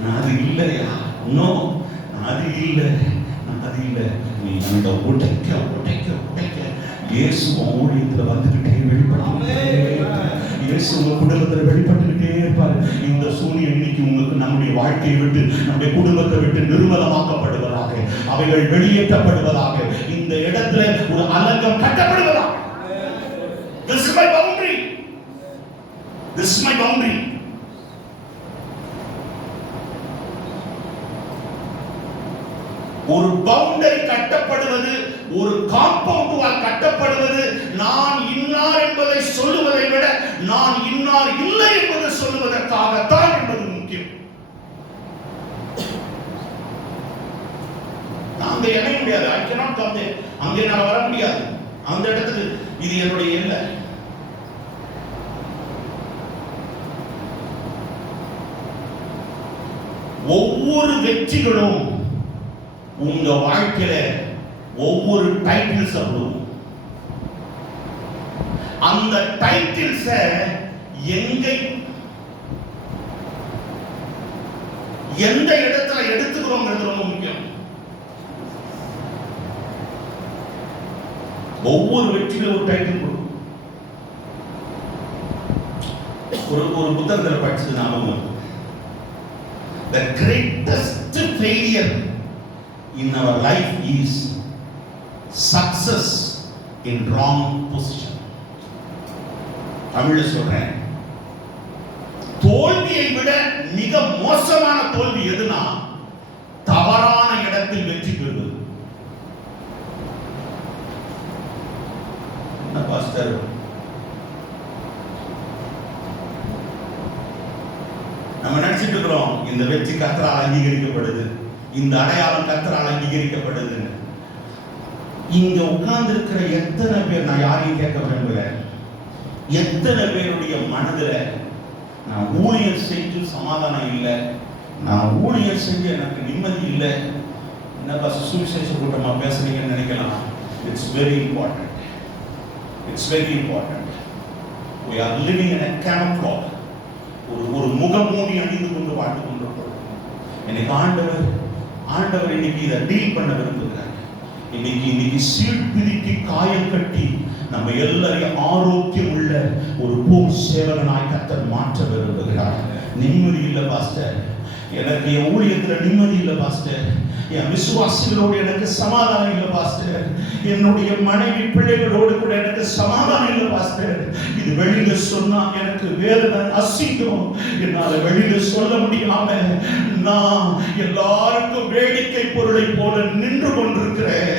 நான் அது இல்லையா, நோ அது இல்லை, நான் அது இல்லை. நீ அந்த உடைக்க உடைக்க உடைக்க இயேசு ஊழியத்துல வந்துகிட்டே வெளிப்பட்டு, இயேசு உங்க குடும்பத்துல வெளிப்பட்டுக்கிட்டே இருப்பாரு. இந்த சூனியம் இன்னைக்கு உங்களுக்கு நம்முடைய வாழ்க்கையை விட்டு, நம்முடைய குடும்பத்தை விட்டு நிர்மலமாக்கப்படுவதாக, அவைகள் வெளியேற்றப்படுவதாக, இந்த இடத்துல ஒரு அலங்கம் கட்டப்படுவதாக. This is my boundary. This is my boundary. ஒரு பவுண்டரி கட்டப்படுவது, ஒரு காம்பவுண்ட் வால் கட்டப்படுவது, நான் இன்னார் என்பதை சொல்லுவதை விட நான் இன்னார் இல்லை என்பதை சொல்லுவதற்காகத்தான் என்பது முக்கியம். அங்க இணைய முடியாது. I cannot come there. அங்கே நான் வர முடியாது. அந்த இடத்துக்கு இது என்னுடைய இல்லை. ஒவ்வொரு வெற்றிகளும் உங்க வாழ்க்கையில ஒவ்வொரு டைட்டில்ஸ் வரும். அந்த டைட்டில்ஸ் எந்த இடத்துல எடுத்துக்கிறோம்ங்கிறது ரொம்ப முக்கியம். ஒவ்வொரு வெற்றியிலும் ஒரு டைட்டில் கொடுக்கும். ஒரு புத்தகத்தில் படிச்சது ஞாபகம். The greatest failure in our life is success in wrong position. தமிழ்ல சொல்றேன், தோல்வியை விட மிக மோசமான தோல்வி எதுனா தவறான இடத்தில் வெற்றி பெறுவது. பாஸ்டர் நம்ம நினைச்சிட்டு இருக்கிறோம் இந்த வெற்றி கர்த்தரால் அங்கீகரிக்கப்படுது, இந்த அடையாளம் கர்த்தரால் அங்கீகரிக்கப்படுது. இங்க உட்கார்ந்து இருக்கிற எத்தனை பேர், நான் யாரையும் கேட்க விரும்பல, எத்தனை பேருடைய மனதுல நான் ஊழியர் செஞ்சு சமாதானம் இல்லை, நான் ஊழியர் செஞ்சு எனக்கு நிம்மதி இல்லை, என்ன சுவிசேஷ கூட்டமா பேசுறீங்கன்னு நினைக்கலாம். It's very important. It's very important. We are living in a camouflage. ஒரு முகமூடி அணிந்து கொண்டு வாழ்ந்து கொண்டிருக்கிறோம். எனக்கு ஆண்டவர் இன்னைக்கு இதை டீல் பண்ண விரும்புகிறார். இன்னைக்கு சீட் பிரித்து காயம் கட்டி நம்ம எல்லாரையும் ஆரோக்கியம் உள்ள ஒரு போர் சேவகனாய் கர்த்தர் மாற்ற விரும்புகிறார். நிம்மதி இல்லை பாஸ்டர், எனக்கு என் ஊழியத்துல நிம்மதி இல்லை பாஸ்டர், என் விசுவாசிகளோடு எனக்கு சமாதானம் இல்லை பாஸ்டர், என்னுடைய மனைவி பிள்ளைகளோடு கூட எனக்கு சமாதானம் இல்லை பாஸ்டர். இது வெளியில சொன்னா எனக்கு வேதனை அசிங்கம், என்னால வெளியில சொல்ல முடியாம நான் எல்லாருக்கும் வேடிக்கை பொருளை போல நின்று கொண்டிருக்கிறேன்.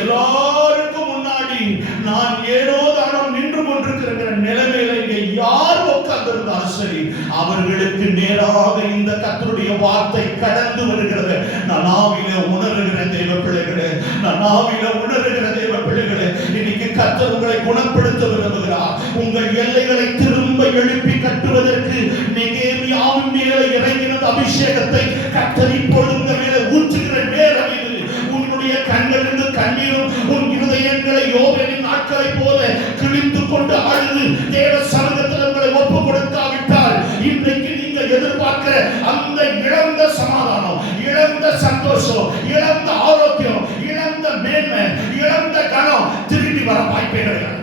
எல்லாருக்கும் முன்னாடி நான் ஏனோ தானோ நின்று கொண்டிருக்கிற நிலைமையில இங்க யார் உட்கார்ந்திருந்தாலும் சரி, அவர்களுக்கு நேராக இந்த கர்த்தருடைய வார்த்தை கடந்து வருகிறது. நான் ஆவியில உணர்கிற தேவ பிள்ளைகளே, நான் ஆவியில உணர்கிற தேவ பிள்ளைகளே, இன்னைக்கு கர்த்தர் உங்களை குணப்படுத்த விரும்புகிறார். உங்கள் எல்லைகளை திரும்ப எழுப்பி கட்டுவதற்கு நெகேமியாவின் மேலே இறங்கின அபிஷேகத்தை கர்த்தர் இப்பொழுது உங்கள் மேலே ஊற்றுகிற நேரம் இது. உன்னுடைய கண்களிலிருந்து கண்ணீரும் உன் இருதயங்களை யோபேலின் நாட்களை போல கிழித்துக் கொண்டு அழுது தேவ சமூகத்தில் உங்களை ஒப்பு கொடுக்காவிட்டால் இன்றைக்கு நீங்கள் எதிர்பார்க்கிற அந்த இழந்த சமாதானம், இழந்த சந்தோஷம், இழந்த ஆரோக்கியம், இழந்த மேன்மை, இழந்த கனம் திரும்பி வர வாய்ப்பே கிடையாது.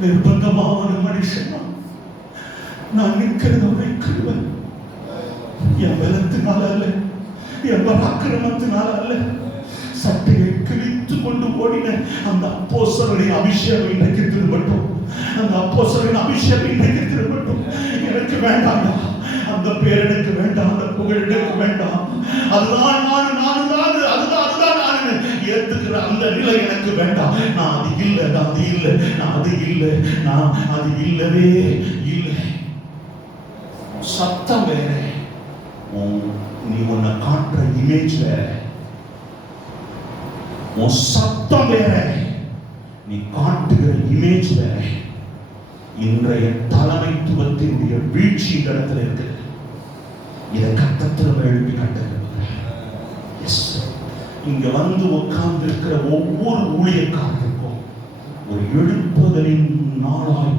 நிர்பந்தமான மனுஷன் நான் நிற்கிறது வைக்கிறவன். என் பலத்தினால அல்ல, என் பராக்கிரமத்தினால அல்ல, சட்டையை கிழித்து கொண்டு ஓடின அந்த அப்போஸ்தலரின் அபிஷேகம் இன்றைக்கு திரும்பட்டும். அந்த அப்போஸ்தலரின் அபிஷேகம் இன்றைக்கு திரும்பட்டும். எனக்கு வேண்டாம் அந்த பேர், எனக்கு வேண்டாம் அந்த புகழ் எனக்கு வேண்டாம். அதுதான் நான் எனக்கு வேண்டாம். நான் அது இல்லை, நான் அது இல்லை, நான் அது இல்லை, நான் அது இல்லவே இல்லை. சத்தம் வேற, நீ உன்னை காட்டுற இமேஜ் வேற. உன் சத்தம் வேற, நீ காட்டுகிற இமேஜ் வேற. இன்றைய தலைமைத்துவத்தினுடைய வீழ்ச்சி இடத்துல இருக்கு. இதை கட்டத்தில் எழுப்பி காட்டுகிறேன். இங்க வந்து உட்கார்ந்து இருக்கிற ஒவ்வொரு ஊழியக்காரருக்கும் ஒரு எழுப்புதலின் நாளாய்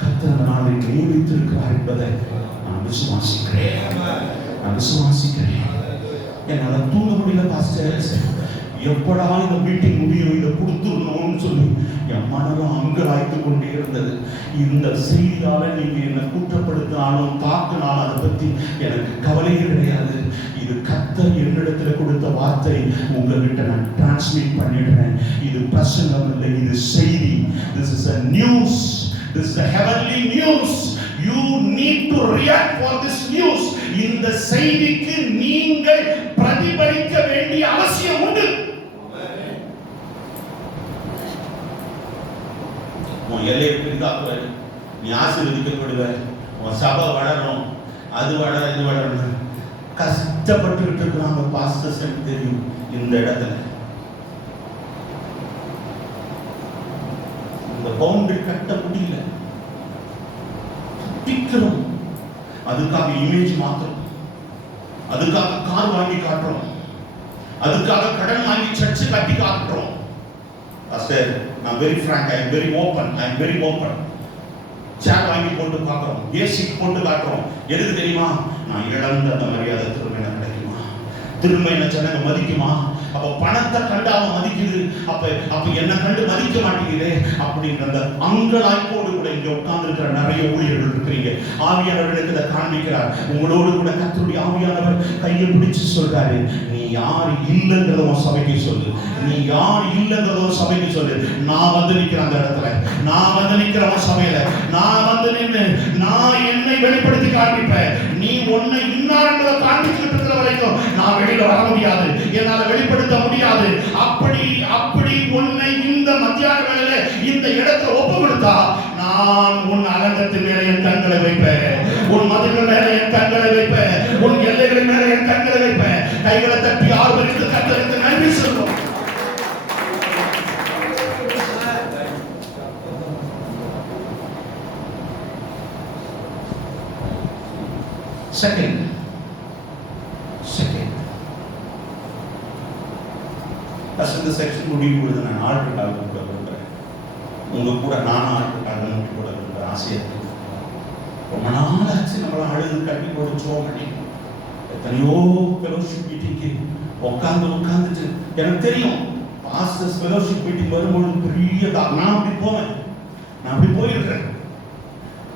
கர்த்தர் நாளை நியமித்திருக்கிறார் என்பதை நான் விசுவாசிக்கிறேன். நான் விசுவாசிக்கிறேன். என்னால தூங்க முடியல பாஸ்டர். எப்படா இந்த மீட்டிங் முடியும், இதை கொடுத்துடணும்னு சொல்லி என் மனதும் அங்கலாய்த்து கொண்டே இருந்தது. இந்த செய்தியால நீங்க என்னை குற்றப்படுத்தினாலும் தாக்கினாலும் அதை பத்தி எனக்கு கவலையே கிடையாது. இது கர்த்தர் என்னிடத்துல கொடுத்த வார்த்தை, உங்ககிட்ட நான் டிரான்ஸ்மிட் பண்ணிடுறேன். இது பிரசங்கம் இல்லை, இது செய்தி. This is a news. This is a heavenly news. You need to react for this news. இந்த செய்திக்கு நீங்கள் பிரதிபலிக்க வேண்டிய அவசியம் உண்டு. உன் எல்லையை பிரிக்காக்குவ, நீ ஆசீர்வதிக்கப்படுவ, உன் சபை வளரும், அது வளர இது வளரணும். கஷ்டப்பட்டு இருக்கிறாங்க பாஸ்டர்ஸ், எனக்கு தெரியும். இந்த இடத்துல இந்த பவுண்டரி கட்ட முடியல, பிக்கிறோம். அதுக்காக இமேஜ் மாத்திரம், அதுக்காக கார் வாங்கி காட்டுறோம், அதுக்காக கடன் வாங்கி சர்ச்சு கட்டி காட்டுறோம். பாஸ்டர், நான் very frank, I am very open, I am very open. சேர் வாங்கி போட்டு பார்க்குறோம், ஏசி போட்டு காட்டுறோம். எதுக்கு தெரியுமா? நான் இழந்த அந்த மரியாதை திரும்ப என்ன கிடைக்குமா, திரும்ப என்ன ஜனங்க மதிக்குமா? அப்போ பணத்தை கண்டு அவன் மதிக்குது, அப்ப என்ன கண்டு மதிக்க மாட்டேங்குது அப்படின்ற அந்த அங்கலாய்ப்போடு கூட இங்க உட்கார்ந்து இருக்கிற நிறைய ஊழியர்கள் இருக்கிறீங்க. ஆவியானவர்களுக்கு இதை காண்பிக்கிறார். உங்களோடு கூட கர்த்தருடைய ஆவியானவர் கையை பிடிச்சு சொல்றாரு, நீ யார் இல்லைங்கிறத உன் சபைக்கு சொல்லு, நீ யார் இல்லைங்கிறத உன் சபைக்கு சொல்லு. நான் வந்து நிற்கிறேன் அந்த இடத்துல, நான் வந்து நிற்கிறவன் சபையில, நான் வந்து நின்று நான் என்னை வெளிப்படுத்தி காண்பிப்பேன். நீ உன்னை இன்னார்ன்றதை காண்பிச்சுட்டு இருக்கிற வரைக்கும் நான் வெளியில வர முடியாது, என்னால வெளிப்படுத்த முடியாது. அப்படி உன்னை இந்த மத்தியான வேளையில இந்த இடத்துல ஒப்பு கொடுத்தா நான் உன் அலங்கத்தின் மேலே என் கண்களை வைப்பேன், உன் மதில்கள் மேலே என் கண்களை வைப்பேன், உன் எல்லைகளின் மேலே என் கண்களை வைப்பேன். கைகளை தட்டி ஆர்வரித்து கர்த்தருக்கு நன்றி சொல்வோம். செகண்ட் இந்த செக்ஷன் முடியும் பொழுது நான் ஆல்டர்காக கூட விரும்புகிறேன். உங்க கூட நானும் ஆல்டர்காக முட்டி கூட விரும்புகிறேன். ஆசையா இருக்கு. ரொம்ப நாளாச்சு நம்மள அழுது கட்டி கொடுச்சோம் பண்ணி. எத்தனையோ ஃபெலோஷிப் மீட்டிங்கு உட்காந்துட்டு எனக்கு தெரியும், பாஸ்டர்ஸ் ஃபெலோஷிப் மீட்டிங் வரும்போது பெரிய நான் அப்படி போவேன், நான் அப்படி போயிருக்கிறேன்.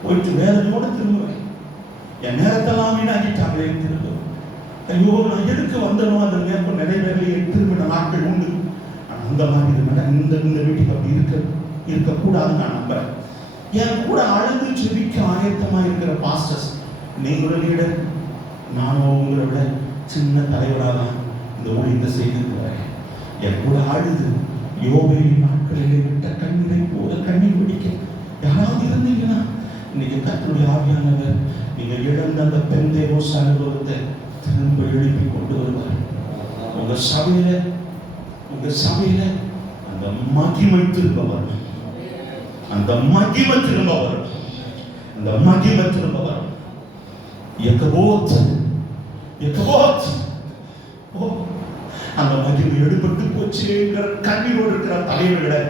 போயிட்டு வேதனையோடு திரும்புவேன். என் நேரத்தெல்லாம் வீணாக்கிட்டாங்களே திரும்ப. ஐயோ, நான் எதுக்கு வந்தனோ அந்த நேரம் நிறைவேறலையே திரும்பின நாட்கள் உண்டு. அந்த மாதிரி இந்த வீட்டுக்கு அப்படி இருக்கக்கூடாதுன்னு நான் நம்புறேன். என் கூட அழுது செபிக்க ஆயத்தமா இருக்கிற பாஸ்டர்ஸ், நீங்களும் லீடர், நானும் உங்களை விட சின்ன தலைவராக இந்த ஊழியத்தை செய்திருக்கிறேன். என் கூட அழுது யோபேலின் நாட்களிலே விட்ட கண்ணீரை போல கண்ணீர் பிடிக்க யாராவது இருந்தீங்கன்னா இன்னைக்கு கர்த்தருடைய ஆவியானவர் நீங்க இழந்த அந்த பெந்தேகோஸ் அனுபவத்தை திரும்ப எழுப்பி கொண்டு வருவார். உங்க சபையில அந்த மகிமை திரும்ப வரும், அந்த மகிமை திரும்ப வரும், அந்த மகிமை திரும்ப வரும். அந்த மகிமை எடுபட்டு போச்சுங்கிற கண்ணீரோடு இருக்கிற தலைவர்களை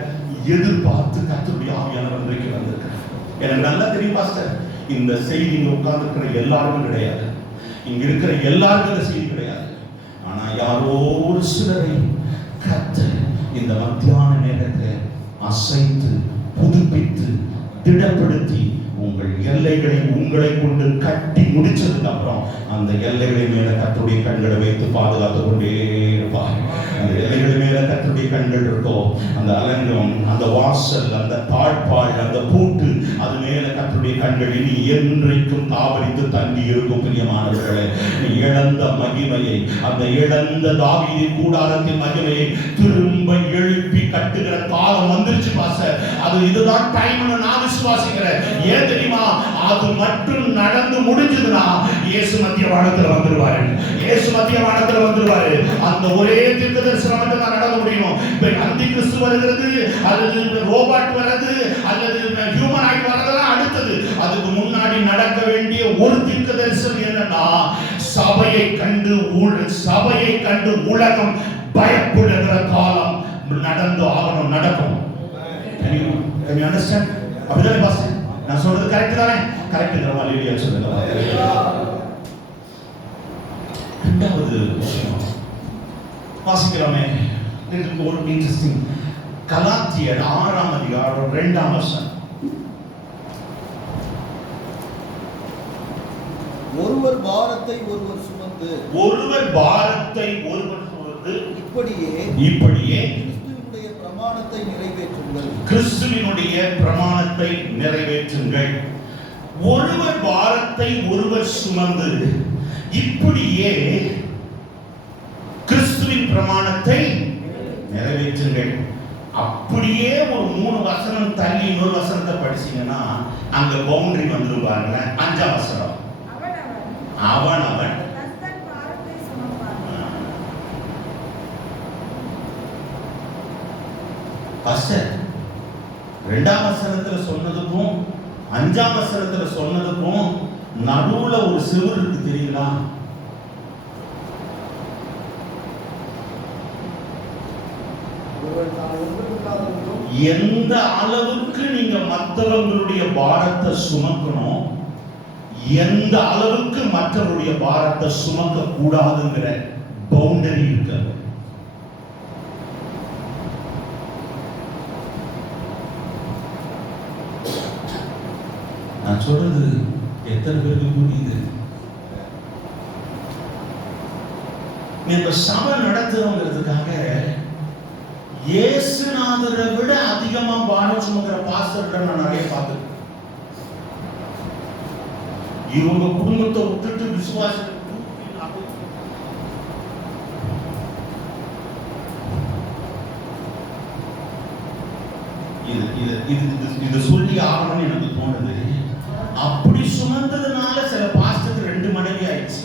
எதிர்பார்த்து கர்த்தருடைய ஆவியானவர் இன்றைக்கு வந்திருக்கிறார். எனக்கு நல்லா தெரியும் பாஸ்டர், இந்த செய்தி உட்கார்ந்து இருக்கிற எல்லாருக்கும் கிடையாது, இங்க இருக்கிற எல்லாருக்கும் இந்த செய்தி கிடையாது. ஆனா யாரோ ஒரு சிலரை கர்த்தர் இந்த மத்தியான நேரத்தில் அசைத்து புதுப்பித்து திடப்படுத்தி உங்கள் எல்லைகளை உங்களை கொண்டு கட்டி முடிச்சதுக்கு அப்புறம் அந்த எல்லைகளை மேல கர்த்தருடைய கண்களை வைத்து பாதுகாத்து கொண்டே இருப்பார். அந்த எல்லைகள் மேல கர்த்தருடைய கண்கள் இருக்கும். அந்த அலங்கம், அந்த வாசல், அந்த தாழ்பாள், அந்த பூட்டு, அது மேல கர்த்தருடைய கண்கள் இனி என்றைக்கும் தாவரித்து தங்கி இருக்கும். பிரியமானவர்களே, நீ இழந்த மகிமையை, அந்த இழந்த தாவீதின் கூடாரத்தின் மகிமையை திரும்ப எழுப்பி கட்டுகிற காலம் வந்துருச்சு பாஸ்டர். அது இதுதான் டைம்னு நான் விசுவாசிக்கிறேன். ஏன் தெரியுமா? அது மட்டும் நடந்து முடிஞ்சதுன்னா இயேசு மத்திய வானத்துல வந்துருவாரு. இயேசு மத்திய வானத்துல வந்துருவாரு. அந்த ஒரே தீர்க்க தரிசனம் மட்டும் தான் நடக்க முடியும். இப்ப அந்தி கிறிஸ்து வருகிறது, அல்லது ரோபாட் வருது, அல்லது ஹியூமனாய்ட் வரதெல்லாம் அடுத்தது. அதுக்கு முன்னாடி நடக்க வேண்டிய ஒரு தீர்க்க தரிசனம் என்னன்னா, சபையை கண்டு உலகம் பயப்படுகிற காலம் நடந்து ஆகணும், நடக்கும். Can you understand? அப்படிதானே பாஸ்டர்? நான் சொல்றது கரெக்ட் தானே? கரெக்ட் தான். ஹalleluya சொல்லுங்க. இரண்டாவது விஷயம் வாசிக்கலாமே. இது ஒரு இன்ட்ரஸ்டிங். கலாத்தியர் 6ஆம் அதிகாரம் 2ஆம் வசனம். ஒருவர் பாரத்தை ஒருவர் சுமந்து இப்படியே கிறிஸ்துவினுடைய பிரமாணத்தை நிறைவேற்றுங்கள். ஒருவர் பாரத்தை ஒருவர் சுமந்து இப்படியே கிறிஸ்துவின் பிரமாணத்தை நிறைவேற்றுங்கள். அப்படியே ஒரு 3 வசனம் தள்ளி இன்னொரு வசனத்தை படிச்சீங்கன்னா அங்க பவுண்டரி வந்துரும் பாருங்க. 5ஆம் வசனம். அவன் பாஸ்டர் 2ஆம் வசனத்துல சொன்னதுக்கும் 5ஆம் வசனத்துல சொன்னதுக்கும் நடுவுல ஒரு சிவர் இருக்கு தெரியுங்களா? எந்த அளவுக்கு நீங்க மற்றவங்களுடைய பாரத்தை சுமக்கணும், எந்த அளவுக்கு மற்றவருடைய பாரத்தை சுமக்க கூடாதுங்கிற பவுண்டரி இருக்கு. நான் சொல்றது எத்தனை பேருக்கு புரியுது? நீங்க சபை நடத்துறோங்கிறதுக்காக இயேசுநாதரை விட அதிகமா பாரம் சுமக்கிற பாஸ்டர்களை நான் நிறைய பார்த்தேன். இவங்க குடும்பத்தை விட்டுட்டு விசுவாசம் இது சொல்லி ஆகணும்னு எனக்கு தோணுது. அப்படி சுமந்ததுனால சில பாஸ்டருக்கு 2 மனைவி ஆயிடுச்சு.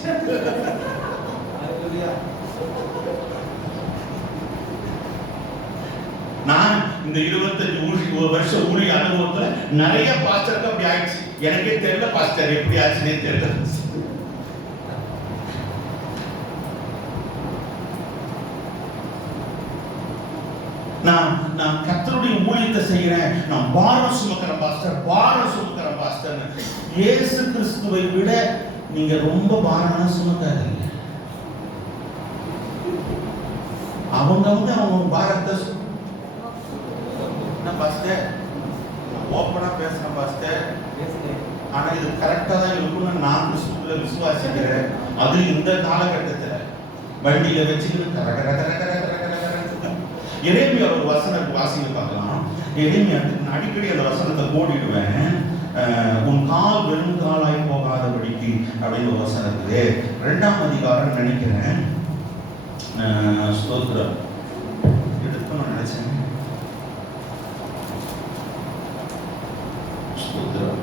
நான் இந்த 25 வருஷ ஊழிய அனுபவத்துல நிறைய பாஸ்டருக்கு அப்படி ஆயிடுச்சு. எனக்கே தெரியல பாஸ்டர் எப்படி ஆச்சுன்னே தெரியல. நான் கர்த்தருடைய ஊழியத்தை செய்கிறேன், நான் பாரம் சுமக்கிறேன் பாஸ்டர். இயேசு கிறிஸ்துவை விட நீங்க ரொம்ப பாரம்னா சுமக்காதீங்க. அவங்க பாரத்தை பாஸ்டர் ஓப்பனா பேசுறேன் பாஸ்டர், ஆனா இது கரெக்டா தான் இருக்கும்னு நான் கிறிஸ்துவுல விசுவாசிக்கிறேன். அது இந்த காலகட்டத்துல வண்டியில வச்சுக்கிட்டு எரேமியா ஒரு வசனம் வாசிக்க பார்க்கலாம். எரேமியா அடிக்கடி அந்த வசனத்தை கோடிடுவேன். உன் கால் வெறும் காலாய் போகாதபடிக்கு அப்படின்னு ஒரு வசனம் இருக்குது. 2ஆம் அதிகாரம் நினைக்கிறேன். ஸ்தோத்திரம் எடுக்கணும்னு நினைச்சேன். ஸ்தோத்திரம்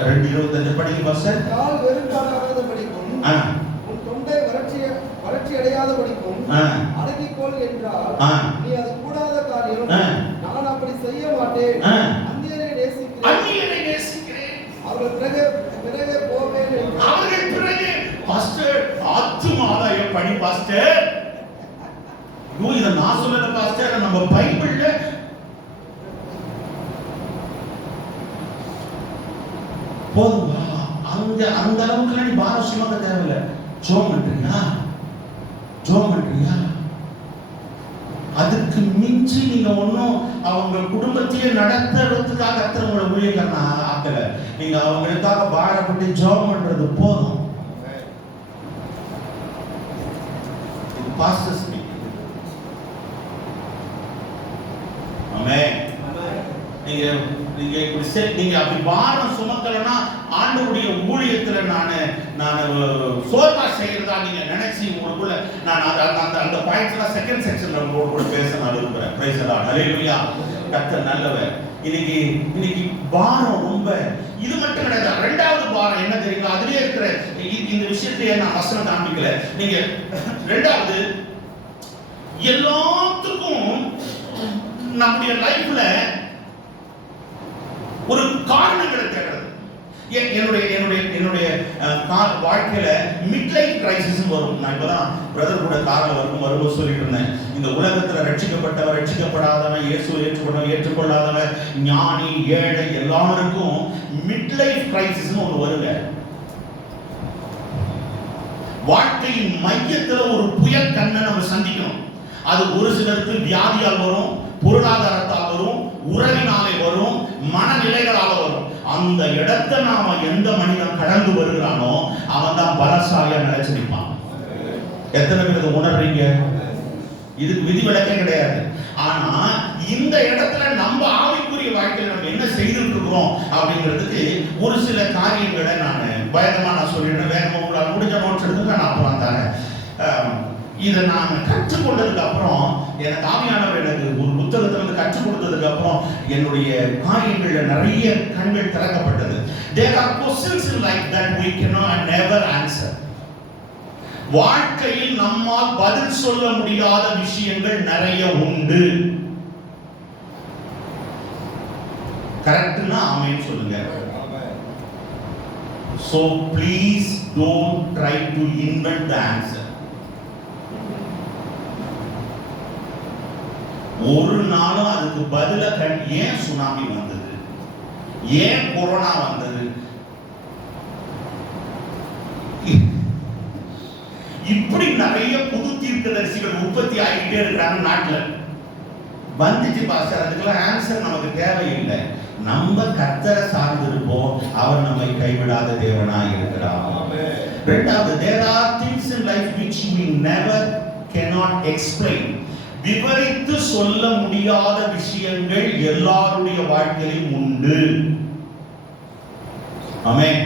2:25 படிக்க பாஸ்டர். கால் வெறும் காலாகாத படிக்கும், உன் தொண்டை வறட்சி அடையாத படிக்கும் அடக்கிக்கொள் என்றால் நீ அது கூடாத காரியம். நான் அப்படி செய்ய மாட்டேன். அந்நியரை நேசிக்கிறேன், அவர்கள் பிறகு போவேன். அவர்கள் பிறகு பாஸ்டர் ஆத்தும ஆதாயம் படி பாஸ்டர். இத நான் சொல்லல பாஸ்டர், நம்ம பைபிள்ல போதுமா? அந்த அளவுக்கு நீ பாரம் சுமக்க தேவையில்லை. ஜோம் பண்றியா? அதுக்கு மிஞ்சி நீங்க ஒன்னும் அவங்க குடும்பத்தையே நடத்துறதுக்காக அத்தனை ஊழியக்காரனா ஆக்கல. நீங்க அவங்களுக்காக பாரப்பட்டு ஜோம் பண்றது போதும். Pastor speaking. ஆமென். நீங்க நீங்க அப்படி பாரம் சுமக்கலன்னா ஆண்டவருடைய ஊழியத்துல நான் சோர்வா செய்யறதா நீங்க நினைச்சு உங்களுக்குள்ள நான் அந்த பாயிண்ட்ஸ்லாம் செகண்ட் செக்ஷன்ல உங்களோட கூட பேச நான் விரும்புறேன். Praise the Lord. ஹல்லேலூயா. கர்த்தர் நல்லவர். இன்னைக்கு பாரம் ரொம்ப இது மட்டும் கிடையாது. ரெண்டாவது பாரம் என்ன தெரியுமா? அதுலயே இருக்கிற இந்த விஷயத்தையே நான் வசனம் காண்பிக்கல. நீங்க ரெண்டாவது எல்லாத்துக்கும் நம்முடைய லைஃப்ல ஒரு காரணங்களை தேடுறது. என்னுடைய வாழ்க்கையில மிட் லைஃப் கிரைசிஸ் வரும். நான் இப்பதான் பிரதர் கூட காரில் வரும்போது சொல்லிட்டு இருந்தேன். இந்த உலகத்துல ரட்சிக்கப்பட்டவர், ரட்சிக்கப்படாதவன், இயேசு ஏற்றுக்கொண்டவன், ஏற்றுக்கொள்ளாதவன், ஞானி, ஏழை, எல்லாருக்கும் மிட் லைஃப் கிரைசிஸ் ஒன்று வருங்க. வாழ்க்கையின் மையத்துல ஒரு புயல் கண்ணை நம்ம சந்திக்கணும். அது ஒரு சிலருக்கு வியாதியால் வரும், பொருளாதாரத்தால் வரும், உறவினாலே வரும், மனநிலைகளால வரும். அந்த இடத்தை நாம எந்த மனிதன் கடந்து வருகிறானோ அவன் தான் பலசாலியா நினைச்சிருப்பான். எத்தனை பேர் உணர்றீங்க? இதுக்கு விதிவிலக்கே கிடையாது. ஆனா இந்த இடத்துல நம்ம ஆவிக்குரிய வாழ்க்கையில் நம்ம என்ன செய்துட்டு இருக்கிறோம் அப்படிங்கிறதுக்கு ஒரு சில காரியங்களை நான் சொல்லிடுறேன். வேகமா உங்களால் முடிஞ்ச நோட்ஸ் எடுத்து நான் அப்புறம் தரேன். இதை நான் கற்றுக்கொண்டதுக்கு அப்புறம் எனக்கு ஆவியானவர் எனக்கு ஒரு புத்தகத்தை வந்து கற்றுக் கொடுத்ததுக்கு அப்புறம் என்னுடைய காரியங்கள்ல நிறைய கண்கள் திறக்கப்பட்டது. There are questions in life that we cannot never answer. வாழ்க்கையில் நம்மால் பதில் சொல்ல முடியாத விஷயங்கள் நிறைய உண்டு. கரெக்ட்னா ஆமென் சொல்லுங்க. So please don't try to invent the answer. ஒரு நாளும் அதுக்கு பதில ஏன் சுனாமி வந்தது, ஏன் கொரோனா வந்தது, இப்படி நிறைய புது தீர்க்கதரிசிகள் உற்பத்தி ஆகிட்டே இருக்கிறாங்க நாட்டுல. வந்துச்சு பாஸ்டர், அதுக்கெல்லாம் ஆன்சர் நமக்கு தேவையில்லை. நம்ம கர்த்தரை சார்ந்து இருப்போம், அவர் நம்மை கைவிடாத தேவனாய் இருக்கிறார். இரண்டாவது, there are things in life which we never cannot explain. விவரித்து சொல்ல முடியாத விஷயங்கள் எல்லாருடைய வாழ்க்கையிலும் உண்டு. ஆமென்.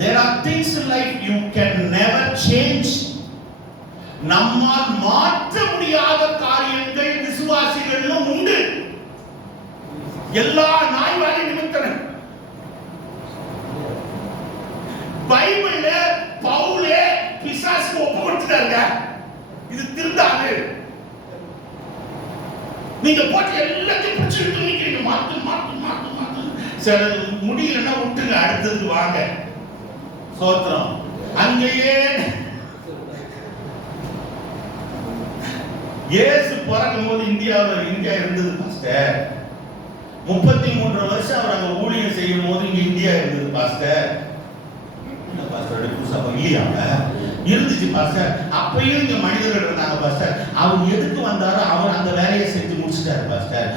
There are things in life you can never change. நம்மால் மாற்ற முடியாத காரியங்கள் விசுவாசிகளிலும் உண்டு. எல்லா நாய்வாலி நிமித்தம் பைபிள்ல பவுலே பிசாசுக்கு ஒப்பு கொடுத்துட்டாங்க. இது திருந்தாது. நீங்க போட்டு எல்லாத்தையும் பிடிச்சிட்டு நிக்கிறீங்க. மாத்து சில முடியலன்னா விட்டுங்க, அடுத்தது வாங்க. சோத்திரம். அங்கேயே இயேசு பிறக்கும் போது இந்தியா இருந்தது பாஸ்டர். 33 வருஷம் அவர் அங்க ஊழியம் செய்யும் போது இங்க இந்தியா இருந்தது பாஸ்டர். இருந்துச்சு பாஸ்டர். அப்பயும் இங்க மனிதர்கள் இருந்தாங்க பாஸ்டர். அவர் எதுக்கு வந்தாரோ அவர் அந்த வேலையை செஞ்சு முடிச்சிட்டாரு pastor.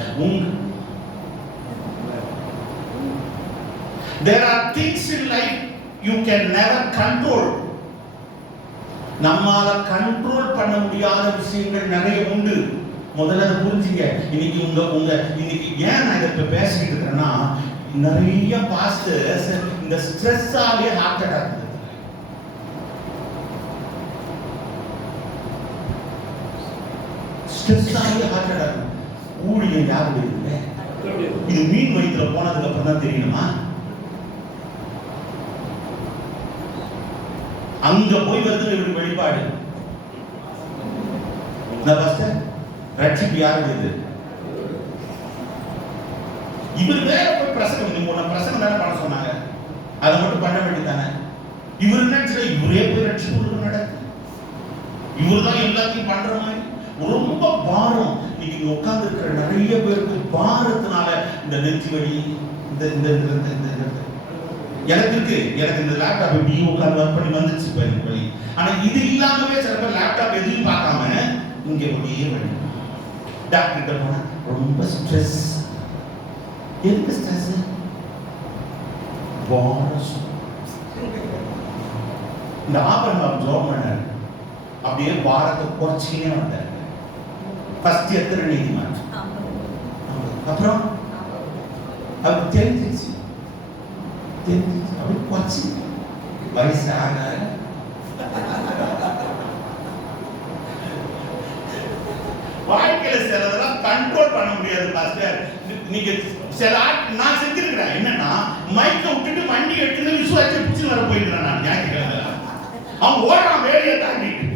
There are things in life you can never control. நம்மால கண்ட்ரோல் பண்ண முடியாத விஷயங்கள் நிறைய உண்டு. முதல்ல அதை புரிஞ்சுங்க. இன்னைக்கு இன்னைக்கு ஏன் நான் இதை பேசிக்கிட்டு இருக்கிறேன்னா, நிறைய பாஸ்டர்ஸ் இந்த ஸ்ட்ரெஸ்ஸாலே ஹார்ட் அட்டாக். ஸ்ட்ரெஸ்ஸாலே ஹார்ட் அட்டாக். ஊழியம் யாருடைய இல்லை. இது மீன் வயிற்றுல போனதுக்கு அப்புறம் தான் தெரியணுமா? அங்க போய் வருது இவருக்கு வெளிப்பாடு. ரட்சிப்பு யாருடையது? இவர் வேற போய் பிரசங்கம், பிரசங்கம் தானே பண்ண சொன்னாங்க, அதை மட்டும் பண்ண வேண்டியதானே. இவர் நினைச்சா இவரே போய் ரட்சிப்பு நடக்கு. இவர் தான் எல்லாத்தையும் பண்ற மாதிரி ரொம்ப பாரம். நீங்க உட்கார்ந்து இருக்கிற நிறைய பேருக்கு பாரத்தினால இந்த நெஞ்சு வலி, எனக்கு இந்த லேப்டாப் எப்படி உட்கார்ந்து ஒர்க் பண்ணி வந்துச்சு எனக்கு வலி. ஆனா இது இல்லாமவே சில பேர் லேப்டாப் எதையும் பார்க்காம இங்க ஒரே வலி. டாக்டர் கிட்ட போனா ரொம்ப ஸ்ட்ரெஸ். எதுக்கு ஸ்ட்ரெஸ்? இந்த ஆபரகம் ஜோம் பண்ணாரு, அப்படியே பாரத்தை குறைச்சினே வந்தாரு. ஃபர்ஸ்ட் எத்தனை நீதிமான், அப்புறம் அது தெரிஞ்சிச்சு அப்படி போச்சு. வயசாக வாழ்க்கையில சிலதெல்லாம் கண்ட்ரோல் பண்ண முடியாது பாஸ்டர். நீங்க சில நான் செஞ்சிருக்கிறேன். என்னன்னா மைக்க விட்டுட்டு வண்டி எடுத்துட்டு விசுவாச பிடிச்சு வர போயிருக்கிறேன். நான் ஞாயிற்றுக்கிழமை அவன் ஓடுறான் வேலையை தாண்டிட்டு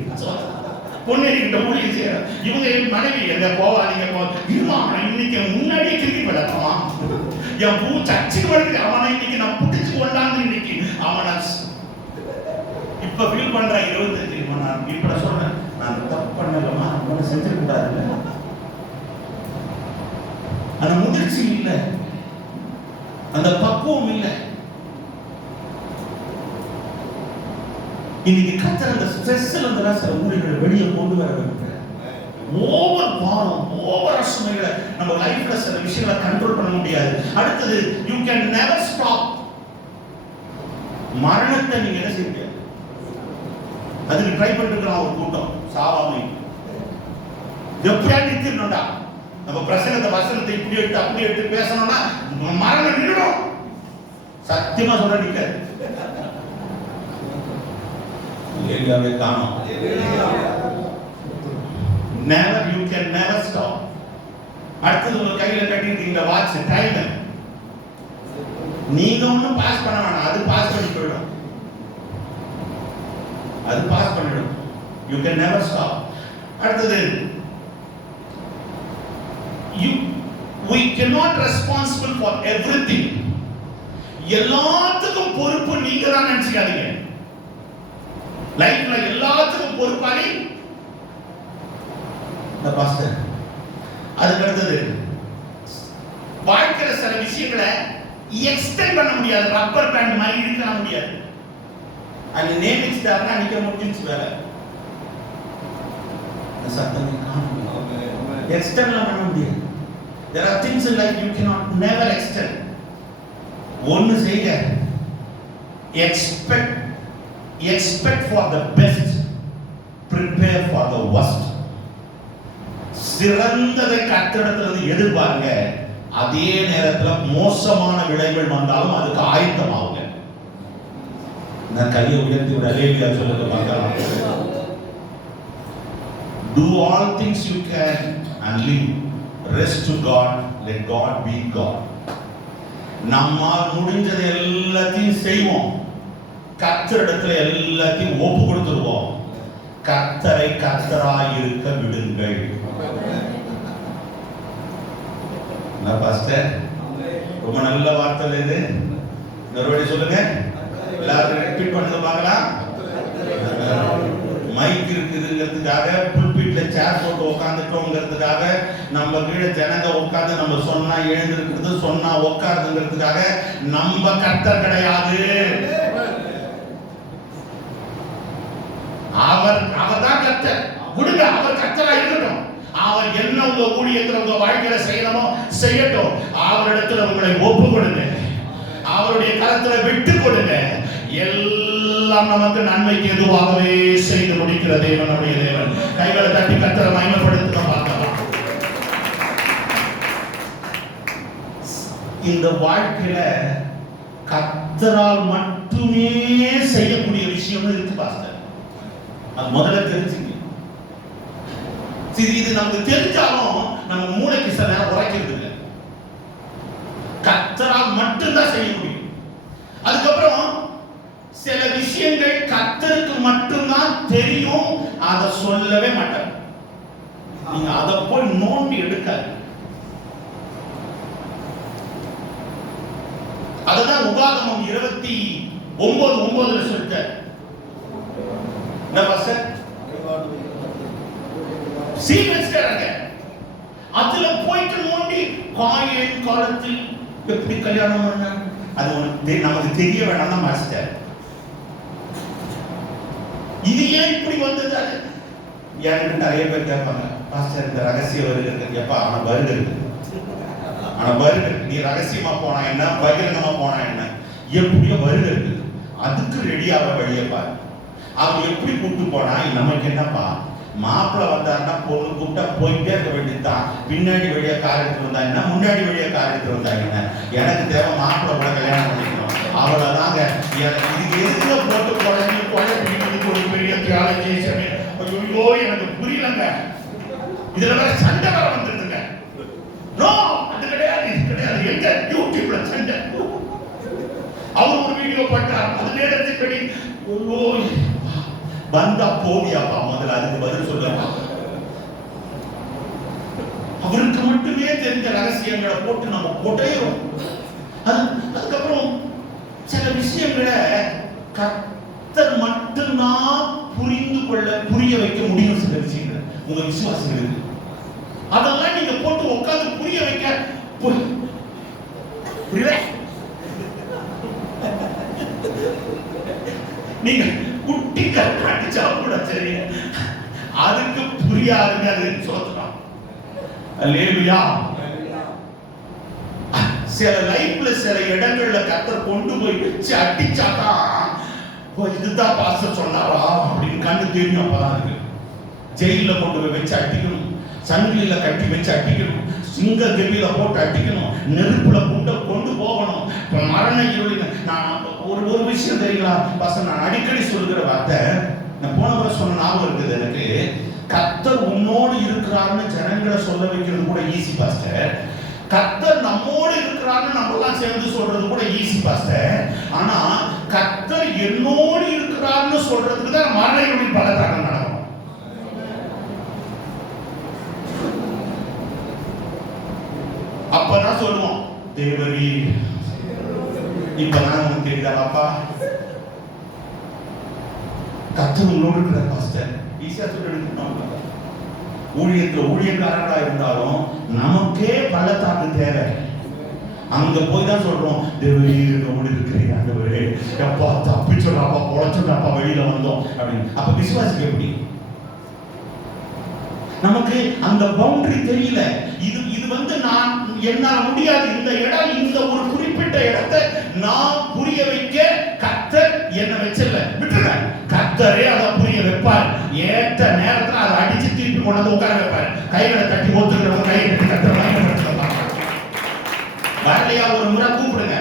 பொண்ணு ஊழியம் செய்யற இவங்க என் மனைவி எங்க போவாதீங்க இருமா இன்னைக்கு முன்னாடியே திருப்பி பழக்கமா என் பூ சர்ச்சுக்கு வருது அவனை இன்னைக்கு நான் புடிச்சு கொண்டாந்து இன்னைக்கு அவனை இப்ப ஃபீல் பண்றேன். 25 நான் இப்ப சொல்றேன் நான் தப்பு பண்ணலமா அவனை செஞ்சிடக்கூடாது. அந்த முதிர்ச்சி இல்லை, அந்த பக்குவம் இல்லை. இன்னைக்கு கத்தர் அந்த ஸ்ட்ரெஸ்ல இருந்து சில ஊழியர்களை வெளியே கொண்டு வர வேண்டும். ஓவர் பாரம், ஓவர் சுமைகளை நம்ம லைஃப்ல சில விஷயங்களை கண்ட்ரோல் பண்ண முடியாது. அடுத்தது யூ கேன் நெவர் ஸ்டாப். மரணத்தை நீங்க என்ன செய்ய முடியாது. அதுக்கு ட்ரை பண்ணிருக்கலாம் ஒரு கூட்டம் சாவாமை எப்படியா நிறுத்திடணும்டா. நம்ம பிரசங்கத்தை வசனத்தை இப்படி எடுத்து அப்படி எடுத்து பேசணும்னா மரணம் நின்றுடும். சத்தியமா சொல்ல நிற்காது. ஏலியாவை காணோம். Never, you can never stop. அடுத்தது உங்க கையில கட்டிட்டீங்க வாட்ச் டைம். நீங்க ஒன்னும் பாஸ் பண்ண வேணாம், அது பாஸ் பண்ணி போயிடும். அது பாஸ் பண்ணிடும். You can never stop. அடுத்தது we cannot responsible for everything. எல்லாத்துக்கும் பொறுப்பு நீங்க தான் நினைச்சுக்காதீங்க. லைஃப்ல எல்லாத்துக்கும் பொறுப்பாளி இந்த பாஸ்டர். அதுக்கு அடுத்தது வாழ்க்கையில சில விஷயங்களை எக்ஸ்டெண்ட் பண்ண முடியாது. ரப்பர் பேண்ட் மாதிரி இழுக்க முடியாது. அது நேமிச்சிட்டாருன்னா நிக்க முடிஞ்சிச்சு வேலை. சத்தமே காணும். எக்ஸ்டெண்ட் பண்ண முடியாது. There are things in life you cannot never extend. ஒன்னு செய்ய expect for the best, prepare for the worst. சிறந்ததை கர்த்தரிடத்திலிருந்து எதிர்பார்ங்க. அதே நேரத்தில் மோசமான விளைவுகள் வந்தாலும் அதுக்கு ஆயத்தமாகுங்க. நான் கையை உயர்த்தி விட அல்லேலூயா சொல்லுங்க பார்க்கலாம். Do all things you can and leave. Rest to God. Let God be God. நம்மால் முடிஞ்சது எல்லாத்தையும் செய்வோம். கர்த்தரிடத்துல எல்லாத்தையும் ஒப்பு கொடுத்துருவோம். கர்த்தரை கர்த்தராய் இருக்க விடுங்கள். பாஸ்டர் ரொம்ப நல்ல வார்த்தை இது. மறுபடி சொல்லுங்க. எல்லாரும் ரிப்பீட் பண்ணுங்க பார்க்கலாம். மைக் இருக்குதுங்கிறதுக்காக புல்பிட்ல சேர் போட்டு உட்காந்துட்டோங்கிறதுக்காக நம்ம கீழே ஜனங்க உட்காந்து நம்ம சொன்னா எழுந்திருக்கிறது சொன்னா உட்காருங்கிறதுக்காக நம்ம கர்த்தர் கிடையாது. அவர் தான் கர்த்தர். விடுங்க, அவர் கர்த்தரா இருக்கட்டும். அவர் என்ன உங்க ஊழியத்துல உங்க வாழ்க்கையில செய்யணுமோ செய்யட்டும். அவரிடத்துல உங்களை ஒப்பு கொடுங்க. அவருடைய கரத்துல விட்டு கொடுங்க. எல்லாம் நமக்கு நன்மைக்கு எதுவாகவே செய்து முடிக்கிற தேவன் நம்முடைய தேவன். கைகளை தட்டி கர்த்தரை மகிமைப்படுத்த பார்க்கலாம். இந்த வாழ்க்கையில கர்த்தரால் மட்டுமே செய்யக்கூடிய விஷயம் இருக்கு பாஸ்டர். அது முதல்ல தெரிஞ்சுங்க. இது நமக்கு தெரிஞ்சாலும் நம்ம மூளைக்கு சில நேரம் உரைக்கிறது இல்லை. கர்த்தரால் மட்டும்தான் செய்ய முடியும். அதுக்கப்புறம் சில விஷயங்கள் கர்த்தருக்கு மட்டும்தான் தெரியும், அதை சொல்லவே மாட்டார். நீங்க அதை போய் நோண்டி எடுக்காது. அதுதான் உபாகமம் 29:9 சொல்லிட்டார். என்ன பாஸ்டர்? சீவஸ்டராங்க அதுல போயிட்டு நோண்டி காயின் காலத்தில் எப்படி கல்யாணம் பண்ண அது நமக்கு தெரிய வேணாம் தான் மாஸ்டர். இது ஏன் இப்படி வந்தது? அது என்கிட்ட நிறைய பேர் கேட்பாங்க, பாஸ்டர் இந்த ரகசிய வருகிறது எப்பா? ஆனா வருகிறது, ஆனா வருகிறது. நீ ரகசியமா போனா என்ன, பகிரங்கமா போனா என்ன, எப்படியோ வருகிறது. அதுக்கு ரெடியாக வழியை பாரு. அவன் எப்படி கூட்டு போனா நமக்கு என்னப்பா? மாப்பிள்ளை வந்தாருன்னா பொண்ணு கூப்பிட்டா போயிட்டே இருக்க வேண்டியதுதான். பின்னாடி வழியா கார் எடுத்து வந்தாங்கன்னா முன்னாடி வழியா கார் எடுத்து வந்தாங்கன்னா எனக்கு தேவை மாப்பிள்ளை கூட கல்யாணம் பண்ணிக்கணும், அவ்வளவுதாங்க. இதுக்கு எதுல போட்டு குழந்தைங்களுக்கு ஒரு பெரிய தியாலஜி. ஐயோ எனக்கு புரியலங்க. இதுல வேற சண்டை வர வந்துருதுங்க. நோ, அது கிடையாது, இது கிடையாது. எங்க யூடியூப்ல சண்டை. அவர் ஒரு வீடியோ போட்டார், அது நேரத்துக்கு வந்தா போவியாப்பா, முதல்ல அதுக்கு பதில் சொல்லுப்பா. அவருக்கு மட்டுமே தெரிஞ்ச ரகசியங்களை போட்டு நம்ம கொடையோம். அதுக்கப்புறம் சில விஷயங்களை கர்த்தர் மட்டும்தான் புரிய வைக்க முடியும். சில விஷயங்களை உங்க விசுவாசிகளுக்கு அதெல்லாம் நீங்க போட்டு உட்கார்ந்து புரிய வைக்க புரியல. நீங்க குட்டி கடிச்சா கூட சரி, அதுக்கு புரியாதுங்க. அது சொல்றோம். அல்லேலூயா. சில லைஃப்ல சில இடங்கள்ல கர்த்தர் கொண்டு போய் வச்சு அடிச்சாதான் இதுதான் பாஸ்டர் சொன்னாரா அப்படின்னு கண்ணு தெரியும். அப்பதான் இருக்கு. ஜெயில கொண்டு போய் வச்சு அடிக்கணும், சங்கிலியில கட்டி வச்சு அடிக்கணும், சிங்க கெபியில போட்டு அடிக்கணும், நெருப்புல கொண்டு போகணும். இப்ப மரண இருளில் நான் ஒரு விஷயம் தெரியுங்களா பாஸ்டர், நான் அடிக்கடி சொல்லுகிற வார்த்தை, நான் போன முறை சொன்ன ஞாபகம் இருக்குது எனக்கு. கர்த்தர் உன்னோடு இருக்கிறாருன்னு ஜனங்களை சொல்ல வைக்கிறது கூட ஈஸி பாஸ்டர். கர்த்தர் நம்மோடு இருக்கிறான்னு நம்ம எல்லாம் சேர்ந்து சொல்றது கூட ஈஸி பாஸ்டர். ஆனா கர்த்தர் என்னோடு இருக்கிறான்னு சொல்றதுக்கு தான் மரண இருளில் பல தரம் நடக்கும். அப்பதான் சொல்லுவோம், தேவரீ இப்பதான் உனக்கு தெரியுதா பாப்பா, கர்த்தர் உன்னோடு இருக்கிறார் பாஸ்டர். ஈஸியா சொல்லிட்டு ஊழியத்துல ஊழியக்காரங்களா இருந்தாலும் நமக்கே பள்ளத்தாக்கு தேவை. அங்க போய் தான் சொல்றோம், தேவரீரோடு இருக்கிறீங்க ஆண்டவரே, எப்பா தப்பிச்சோடாப்பா, பொழைச்சோடாப்பா, வெளியில வந்தோம் அப்படின்னு. அப்ப விசுவாசிக்க எப்படி? நமக்கு அந்த பவுண்டரி தெரியல. இது நான் என்னால முடியாது. இந்த இடம், இந்த ஒரு குறிப்பிட்ட இடத்தை நான் புரிய வைக்க கர்த்தர் என்ன வச்சல விட்டுருங்க. கர்த்தரே அதை புரிய வைப்பார். ஏற்ற நேரத்துல அதை அடிச்சு திருப்பி கொண்டு வந்து உட்கார வைப்பார். கைகளை தட்டி ஒத்துக்கிறவங்க கையை கட்டி கர்த்தர் பயன்படுத்தலாம். வரலையா ஒரு முறை கூப்பிடுங்க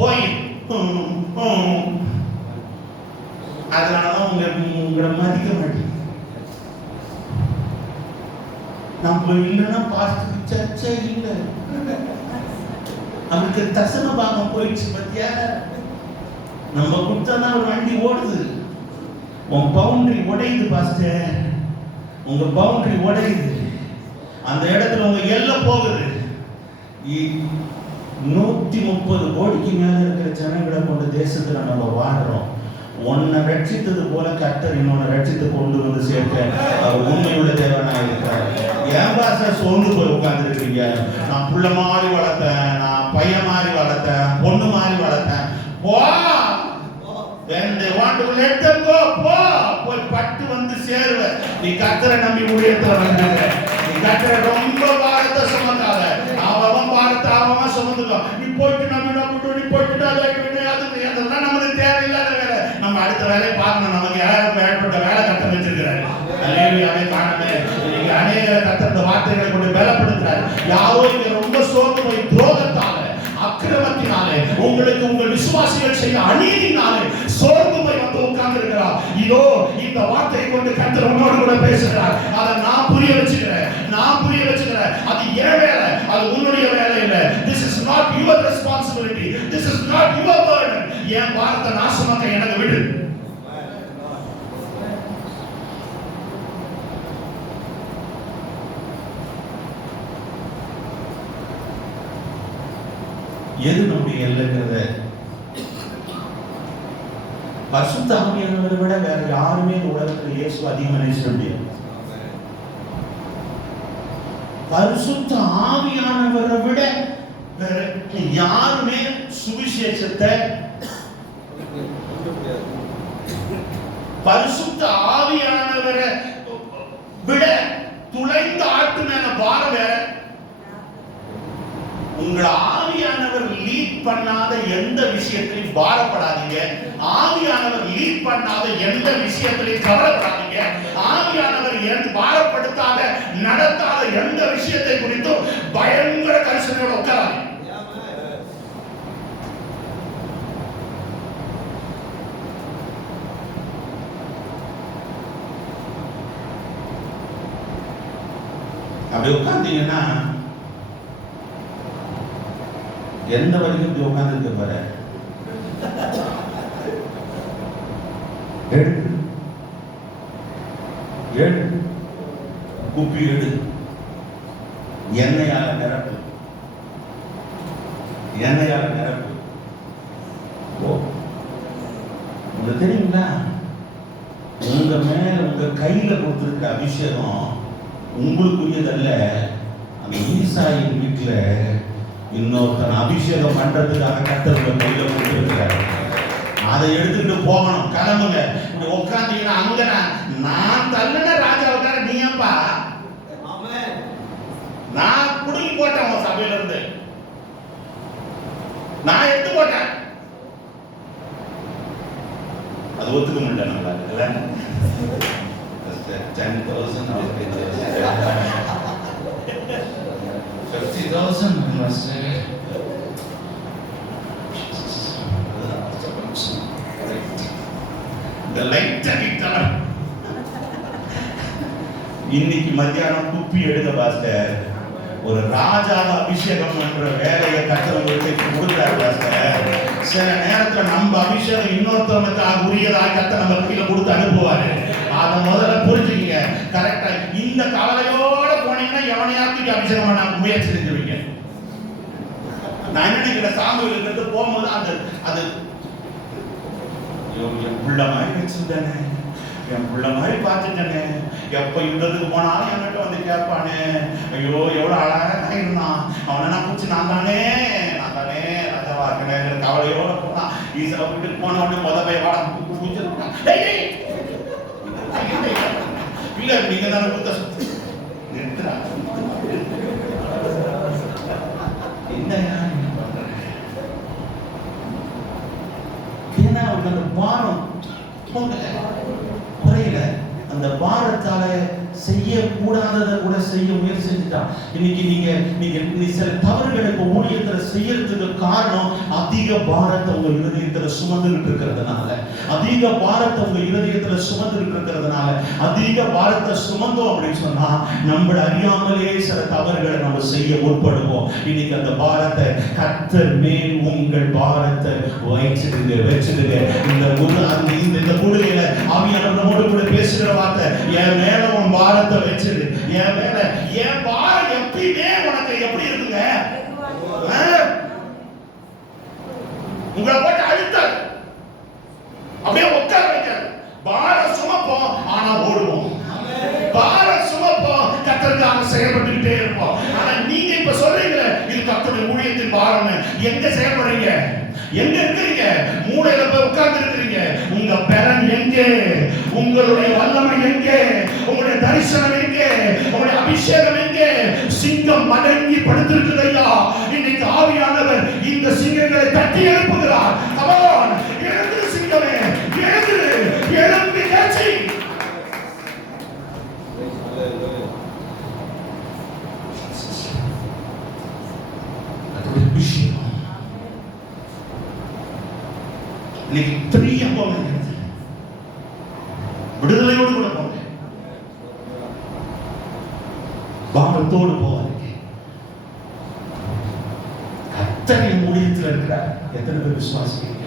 போய். அதனாலதான் உங்களை மதிக்க மாட்டேங்க. நம்ம இல்லைன்னா பாஸ்டர் சர்ச்சை இல்லை. அவருக்கு தசன பாகம் போயிடுச்சு பத்தியா. நம்ம கொடுத்தா ஒரு வண்டி ஓடுது. உன் பவுண்டரி உடையுது பாஸ்டர், உங்க பவுண்டரி உடையுது. அந்த இடத்துல உங்க எல்லை போகுது. 130 கோடிக்கு மேல இருக்கிற ஜனங்களை கொண்ட தேசத்துல நம்ம வாழ்றோம். உன்னை ரட்சித்தது போல கர்த்தர் இன்னொன்னு ரட்சித்து கொண்டு வந்து சேர்க்க அவர் உண்மையுள்ள தேவனா இருக்கிறார். ஏன் பாஸ்டர் சோர்ந்து போய் உட்கார்ந்து இருக்கீங்க? நான் புள்ள மாதிரி வளர்த்தேன், நான் பையன் மாதிரி வளர்த்தேன், பொண்ணு மாதிரி வளர்த்தேன். போ, when they want to let them go, போய் பட்டு வந்து சேருவ. நீ கர்த்தரை நம்பி ஊழியத்துல வந்துருக்க. நீ கர்த்தரை ரொம்ப பாரத்தை சுமந்தாத. அவன் பாரத்தை அவன் சுமந்துக்கோ. நீ போயிட்டு நம்பி நீ போயிட்டு அதெல்லாம் நமக்கு தேவையில்லாத வேலை. நம்ம அடுத்த வேலையை பார்க்கணும். நமக்கு ஏற்பட்ட வேலை கட்ட வச்சிருக்கிறாரு. அல்லேலூயாவே காணமே. நீங்க அநேக கர்த்தர் வார்த்தைகளை கொண்டு பலப்படுத்துறாரு. யாரோ இங்க ரொம்ப சோர்ந்து போய் துரோகத்தால, அக்கிரமத்தினாலே, உங்களுக்கு உங்கள் விசுவாசிகள் செய்ய அநீதினாலே சோர்ந்து போய் வந்து உட்கார்ந்து இருக்கிறார். இதோ இந்த வார்த்தையை கொண்டு கர்த்தர் உன்னோடு கூட பேசுகிறார். அதை நான் புரிய வச்சுக்கிறேன். அது என் வேலை, அது உன்னுடைய வேலை இல்லை. This is not your responsibility. This is not your burden. என் வார்த்தை நான் சுமக்க எனக்கு விடு. எது நம்முடைய எல்லைங்கிறத பரிசுத்த ஆவியானவரை விட வேற யாருமே இந்த உலகத்தில் இயேசு அதிகமாக நேசிக்க முடியாது. பரிசுத்த ஆவியானவரை விட வேற யாருமே சுவிசேஷத்தை, பரிசுத்த ஆவியானவரை விட துளைந்த ஆட்டு மேல பாரம் வேற. உங்களை ஆவியானவர் லீட் பண்ணாத எந்த விஷயத்திலையும் பாரப்படாதீங்க. ஆவியானவர் லீட் பண்ணாத எந்த விஷயத்திலையும் கவலைப்படாதீங்க. ஆவியானவர் பாரப்படுத்தாத நடத்தாத எந்த விஷயத்தை குறித்தும் பயங்கர கரிசனையோட உட்காராதீங்க. அப்படி உட்கார்ந்தீங்கன்னா எந்த வரைக்கும் இப்படி உட்கார்ந்துருக்க பாரு. எடு குப்பி எடு, எண்ணெயால நிரப்பு, எண்ணெயால நிரப்பு. உங்களுக்கு தெரியுங்களா, உங்க மேல உங்க கையில கொடுத்திருக்கிற அபிஷேகம் உங்களுக்குரியதல்ல. அந்த ஈசாயின் வீட்டுல இன்னொருத்தன் அபிஷேகம் பண்றதுக்காக கர்த்தர் கையில கொடுத்திருக்கிறார். அதை எடுத்துக்கிட்டு போகணும். கிளம்புங்க. உட்காந்தீங்கன்னா அங்க நான் தள்ளுன ராஜாவுக்கார நீ அப்பா, நான் குடுங்கி போட்டேன் உன் சபையில இருந்து, நான் எடுத்து போட்டேன். அது ஒத்துக்க முடியல நம்மளால. 10,000 50,000 இந்த லைட் அடித்தவர் இன்னைக்கு மத்தியானம் குப்பி எடுக்க பாஸ்டர். ஒரு ராஜாவை அபிஷேகம் பண்ற வேலையை கர்த்தருக்கு கொடுத்தாரு பாஸ்டர். சில நேரத்துல நம்ம அபிஷேகம் இன்னொருத்தவனுக்கு உரியதாக கர்த்தர் நம்ம கையில கொடுத்து அனுப்புவாரு. அதை முதல்ல புரிஞ்சுக்கீங்க. கரெக்டா இந்த கவலையோட போனீங்கன்னா எவனையாவது அபிஷேகம் பண்ண முயற்சி செஞ்சுருவீங்க. நான் என்ன நினைக்கிறேன், சாமுவேல் இருந்து போகும்போது அது என் புள்ள மாதிரி வச்சிருந்தானே, என் புள்ள மாதிரி பார்த்துட்டேனே, எப்ப யுத்தத்துக்கு போனாலும் என்கிட்ட வந்து கேட்பானே, ஐயோ எவ்வளவு அழகா இருந்தான், அவனை நான் பிடிச்சி நான் தானே ராஜாவா இருக்கேன் கவலையோட போனா. ஈசா வீட்டுக்கு போன உடனே போய் வாட பிடிச்சிருக்கான். இல்ல நீங்க தானே கொடுத்த நிறுத்துறா என்ன அந்த பாரம் குறையில, அந்த பாரத்தால செய்யக்கூடாததை கூட செய்ய முயற்சி செஞ்சுட்டான். இன்னைக்கு நீங்க சில தவறுகளை ஊழியத்துல செய்யறதுக்கு காரணம் அதிக பாரத்தை உங்க இருதயத்துல சுமந்துகிட்டு இருக்கிறதுனால, அதிக பாரத்தை உங்க இருதயத்துல சுமந்துகிட்டு இருக்கிறதுனால. அதிக பாரத்தை சுமந்தோம் அப்படின்னு சொன்னா நம்மள அறியாமலே சில தவறுகளை நம்ம செய்ய முற்படுவோம். இன்னைக்கு அந்த பாரத்தை கர்த்தர் மேல் உங்கள் பாரத்தை வச்சிடுங்க. இந்த கூடுகையில ஆவியானவரோடு கூட பேசுகிற வார்த்தை, என் மேல உன் பாரத்தை வச்சிரு, என் மேல என் பாரம் எப்பயுமே உனக்கு எப்படி இருக்குங்க, உங்களை போட்டு அழுத்தாது, அப்படியே உட்கார வைக்காது. பாரம் சுமப்போம் ஆனா ஓடுவோம், பாரம் சுமப்போம் கர்த்தருக்காக செயல்பட்டுக்கிட்டே இருப்போம். ஆனா நீங்க இப்ப சொல்றீங்க இது கர்த்தருடைய ஊழியத்தின் பாரம், எங்க செயல்படுறீங்க, எங்க இருக்கிறீங்க, மூளையில போய் உட்கார்ந்து இருக்கிறீங்க. உங்க பலன் எங்கே, உங்களுடைய வல்லமை எங்கே, உங்களுடைய தரிசனம் எங்கே, உங்களுடைய அபிஷேகம் எங்கே? சிங்கம் மடங்கி படுத்திருக்குது ஐயா. இன்னைக்கு ஆவியானவர் இந்த சிங்கங்களை தட்டி எழுப்புகிறார். கமான், எழுந்திரு சிங்கமே, எழுந்திரு, எழும்பி கேட்சி. இன்னைக்கு ஃப்ரீயா போங்க, விடுதலையோடு கூட போங்க, பாரத்தோடு போவாங்க. கர்த்தர் ஊழியத்தில் இருக்கிறார். எத்தனை பேர் விசுவாசிக்கிறீங்க?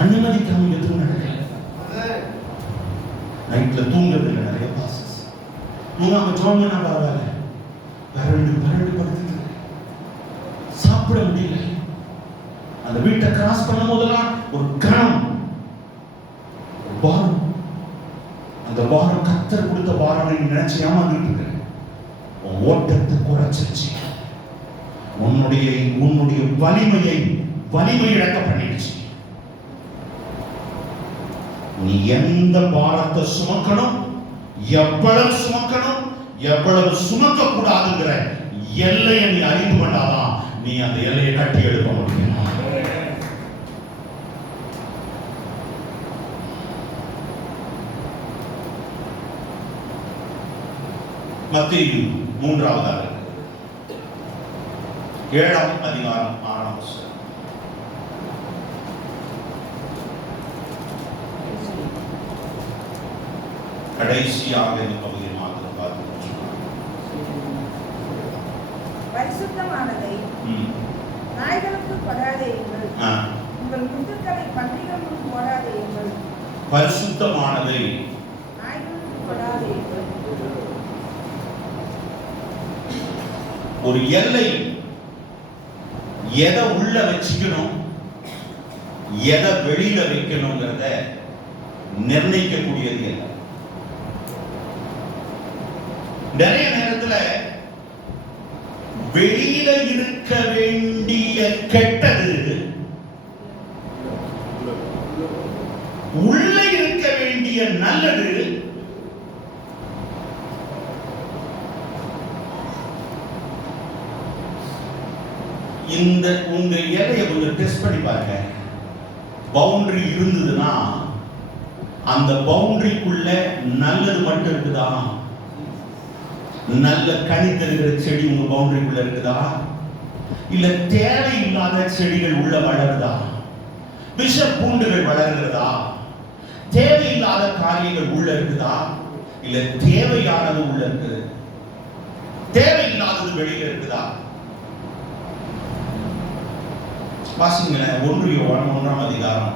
அனுமதிக்காம எதுவும் நடக்கல. நைட்ல தூங்குறது இல்லை. நிறைய பாசஸ் தூங்காம ஜோன்னா பரவாயில்ல, பரண்டு படுத்துட்டு சாப்பிட முடியல. அந்த வீட்டை கிராஸ் பண்ணும் போதெல்லாம் ஒரு கணம், பாரம். அந்த பாரம் கர்த்தர் கொடுத்த பாரம் நீ நினைச்சு ஏமாந்துட்டு இருக்க. ஓட்டத்தை குறைச்சிருச்சு, உன்னுடைய வலிமை இழக்க பண்ணிடுச்சு. நீ எந்த பாரத்தை சுமக்கணும், எவ்வளவு சுமக்கணும், எவ்வளவு சுமக்க கூடாதுங்கிற எல்லையை நீ அறிந்து கொண்டாதான் நீ அந்த எல்லையை கட்டி எழுப்ப முடியும். மத்தேயு 3வது 7ஆம் அதிகாரம் 6ஆம் வசனம். கடைசியாக இந்த பகுதியை மாத்திரம் பார்த்து பரிசுத்தமானதை நாய்களுக்கு கொடாதேயுங்கள், உங்கள் முத்துக்களை பன்றிகளுக்கு போடாதேயுங்கள். பரிசுத்தமானதை நாய்களுக்கு கொடாதேயுங்கள். ஒரு எல்லை, எதை உள்ள வச்சுக்கணும், எதை வெளியில வைக்கணுங்கிறத நிர்ணயிக்கக்கூடியது இல்லை. நிறைய நேரத்துல வெளியில இருக்க வேண்டிய கெட்டது உள்ள இருக்க வேண்டிய நல்லது இந்த உங்க எல்லையை கொஞ்சம் டெஸ்ட் பண்ணி பாருங்க. பவுண்டரி இருந்ததுன்னா அந்த பவுண்டரிக்குள்ள நல்லது மட்டும் இருக்குதா? நல்ல கனி தருகிற செடி உங்க பவுண்டரிக்குள்ள இருக்குதா? இல்ல தேவையில்லாத செடிகள் உள்ள வளருதா? விஷ பூண்டுகள் வளர்கிறதா? தேவையில்லாத காரியங்கள் உள்ள இருக்குதா? இல்ல தேவையானது உள்ள இருக்குது? தேவையில்லாதது வெளியில இருக்குதா? வாசிங்களேன். 1 யோவான் 1ஆம் அதிகாரம்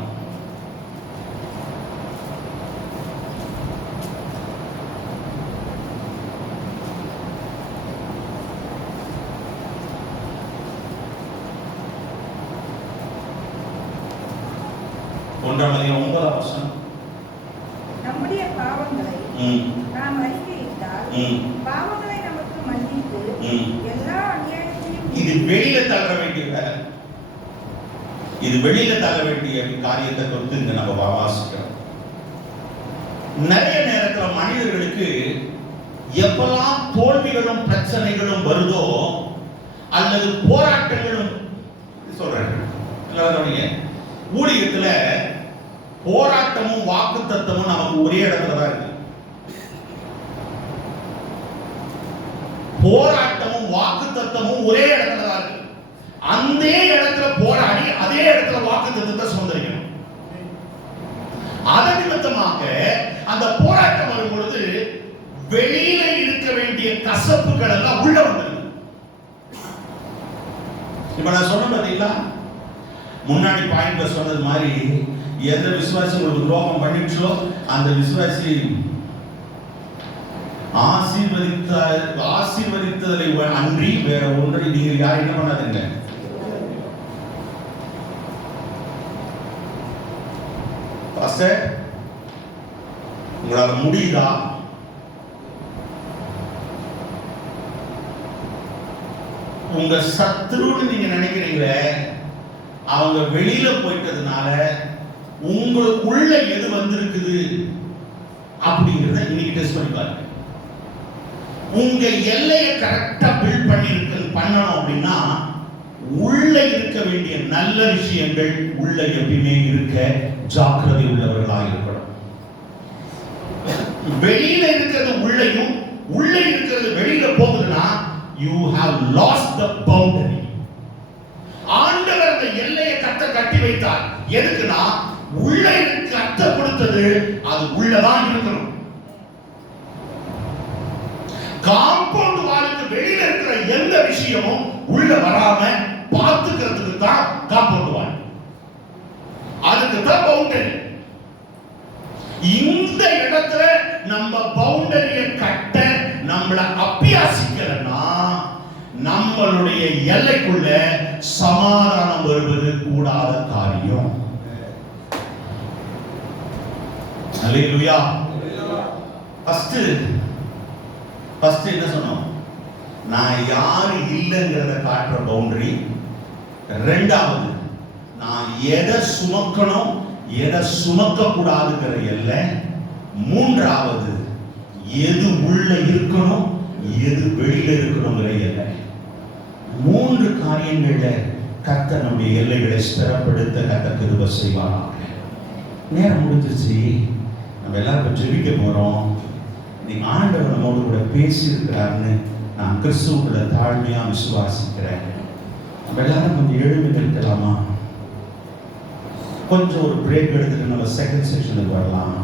9ஆம் வசனம். நம்முடைய பாவங்களை நாம் அறிக்கையிட்டால் பாவங்களை நமக்கு மன்னித்து எல்லா அநியாயத்தையும். இது வெளியில தள்ள வேண்டிய வேலை. இது வெளியில தள்ள வேண்டிய காரியத்தை குறித்து இங்க நம்ம வாசிக்கிறோம். நிறைய நேரத்துல மனிதர்களுக்கு எப்பெல்லாம் தோல்விகளும் பிரச்சனைகளும் வருதோ அல்லது போராட்டங்களும் சொல்றேன், ஊழியத்துல போராட்டமும் வாக்குத்தத்தமும் நமக்கு ஒரே இடத்துல தான் இருக்கு. போராட்டமும் வாக்குத்தத்தமும் ஒரே இடத்துல தான் இருக்கு. அந்த இடத்துல போராடி அதே இடத்துல வாக்குத்தத்தத்தை சுதந்திரிக்கணும். அதன் நிமித்தமாக அந்த போராட்டம் வரும் பொழுது வெளியில இருக்க வேண்டிய கசப்புகள் எல்லாம் உள்ள வந்துருக்கு. இப்ப நான் சொன்ன பாத்தீங்களா, முன்னாடி பாயிண்ட்ல சொன்னது மாதிரி எந்த விசுவாசி உங்களுக்கு துரோகம் பண்ணிச்சோ அந்த விசுவாசி ஆசீர்வதித்ததை அன்றி வேற ஒன்றை நீங்கள் யாரும் என்ன பண்ணாதீங்க. உங்களால முடியுதா? உங்க சத்துருன்னு நீங்க நினைக்கிறீங்களே, அவங்க வெளியில போயிட்டதுனால உங்களுக்குள்ள எது வந்திருக்குது அப்படிங்கறத இன்னைக்கு டெஸ்ட் பண்ணி பாருங்க. உங்க எல்லையை கரெக்டா பில்ட் பண்ணணும் அப்படின்னா உள்ள இருக்க வேண்டிய நல்ல விஷயங்கள் உள்ள எப்பயுமே இருக்க ஜாக்கிரதை உள்ளவர்களாக இருக்கணும். வெளியில இருக்கிறது உள்ளையும் உள்ள இருக்கிறது வெளியில போகுதுன்னா you have lost the boundary. ஆண்டவர் அந்த எல்லையை கட்டி வைத்தார். எதுக்குன்னா உள்ள கட்ட கொடுத்தது அது உள்ளதான் இருக்கணும். காம்பவுண்ட் வாலுக்கு வெளியில இருக்கிற எந்த விஷயமும் உள்ள வராம பார்த்துக்கிறதுக்கு தான் காம்பவுண்ட் வால். அதுக்கு தான் பவுண்டரி. இந்த இடத்துல நம்ம பவுண்டரியை கட்ட நம்மள அபியாசிக்கலன்னா நம்மளுடைய எல்லைக்குள்ள சமாதானம் வருவது கூடாத காரியம். அல்லேலூயா. ஃபர்ஸ்ட் என்ன சொன்னோம்? நான் யாரு இல்லைங்கிறத காட்டுற பவுண்டரி. ரெண்டாவது, நான் எதை சுமக்கணும் எதை சுமக்க கூடாதுங்கிற எல்லை. மூன்றாவது, எது உள்ள இருக்கணும் எது வெளியில இருக்கணுங்கிற எல்லை. 3 காரியங்கள்ல கர்த்தர் நம்முடைய எல்லைகளை ஸ்திரப்படுத்த கர்த்தர் கிருபை செய்வாராக. நேரம் முடிஞ்சிருச்சு. நம்ம எல்லாரும் ஜெபிக்க போறோம். நீ ஆண்டவர் நம்மோடு கூட பேசி இருக்கிறாருன்னு நான் கிறிஸ்துவுக்குள்ள தாழ்மையா விசுவாசிக்கிறேன். நம்ம எல்லாரும் கொஞ்சம் எழுந்து நிற்கலாமா? கொஞ்சம் ஒரு பிரேக் எடுத்துட்டு நம்ம செகண்ட் செஷனுக்கு வரலாம்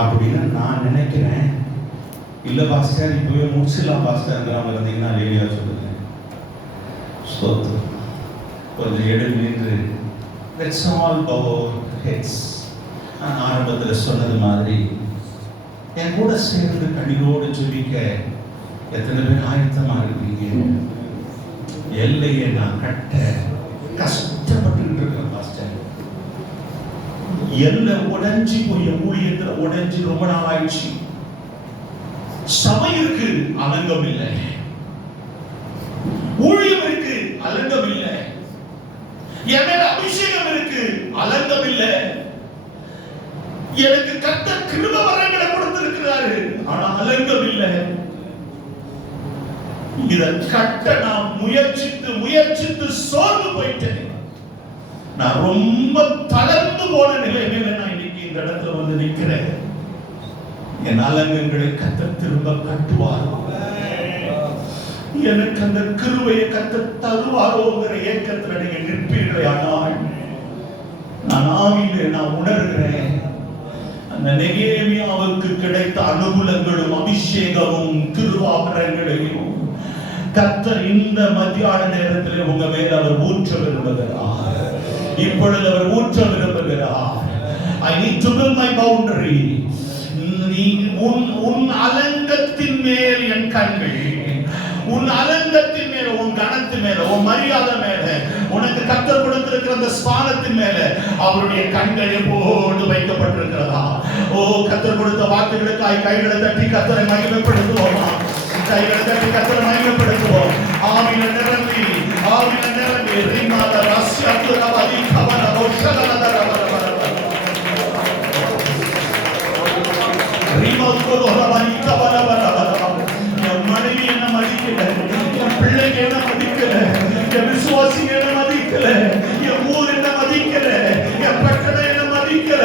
அப்படின்னு நான் நினைக்கிறேன். இல்ல பாஸ்டர் இப்பவே முடிச்சிடலாம் பாஸ்டர்ங்கிறவங்க இருந்தீங்கன்னா லேடியா சொல்லுங்க. கொஞ்சம் எழுந்து நின்று let's all bow our heads. நான் ஆரம்பத்தில் சொன்னது மாதிரி என் கூட சேர்ந்து கண்ணீரோடு ஜெபிக்க எத்தனை பேர் ஆயத்தமா இருக்கீங்க? எல்லையை நான் கட்ட கஷ்டப்பட்டு இருக்கிறேன் பாஸ்டர். எல்லை உடைஞ்சி போய் ஊழியத்துல உடைஞ்சி ரொம்ப நாள் ஆயிடுச்சு. சபை இருக்கு, அலங்கம் இல்லை. ஊழியம் இருக்கு, அலங்கம் இல்லை. என் மேல அபிஷேகம் இருக்கு, அலங்கம் இல்லை. எனக்கு கர்த்தர் கிருபை வரங்களை கொடுத்திருக்கிறாரு, ஆனா அலங்கம் இல்லை. இத கட்ட நான் முயற்சித்து சோர்ந்து போயிட்டேன். நான் ரொம்ப தளர்ந்து போன நிலைமையில நான் இன்னைக்கு இந்த இடத்துல வந்து நிக்கிறேன். என் அலங்கங்களை கர்த்தர் திரும்ப கட்டுவாரோ, எனக்கு அந்த கிருபையை கர்த்தர் தருவாரோங்கிற ஏக்கத்துல நீங்க நிற்பீர்களே. ஆனால் நான் ஆவியிலே நான் உணர்கிறேன், அந்த நெகேமியாவுக்கு கிடைத்த அனுகூலங்களும் அபிஷேகமும் கிருபாவரங்களையும் கர்த்தர் இந்த மத்தியான நேரத்தில் உங்க மேல அவர் ஊற்ற விரும்புகிறார். இப்பொழுது அவர் ஊற்ற விரும்புகிறார். I need to build my boundary. உன் அலங்கத்தின் மேல் என் கண்கள், உன் அலங்கத்தின் மேல, உன் கணத்தின் மேல, உன் மரியாதை மேல, உனக்கு கர்த்தர் கொடுத்திருக்கிற அந்த ஸ்தானத்தின் மேல அவருடைய கண்கள் எப்போது வைக்கப்பட்டிருக்கிறதா? ஓ, கர்த்தர் கொடுத்த வார்த்தைகளுக்காய் கைகளை தட்டி கர்த்தரை மகிமைப்படுத்துவோமா? கைகளை தட்டி கர்த்தரை மகிமைப்படுத்துவோம். ஆவியில நிரம்பி ரிமாத ரஸ்யத்துரவதி கவன ரோஷகலதரவர ரிமோத்கோரவதி கவனவரவர. என் மனைவி என்ன மதிக்கல, என் பிள்ளைங்க என்ன மதிக்கல, என் விசுவாசிங்க என்ன மதிக்கல, என் ஊர் என்ன மதிக்கல, என் பட்டணம் என்ன மதிக்கல.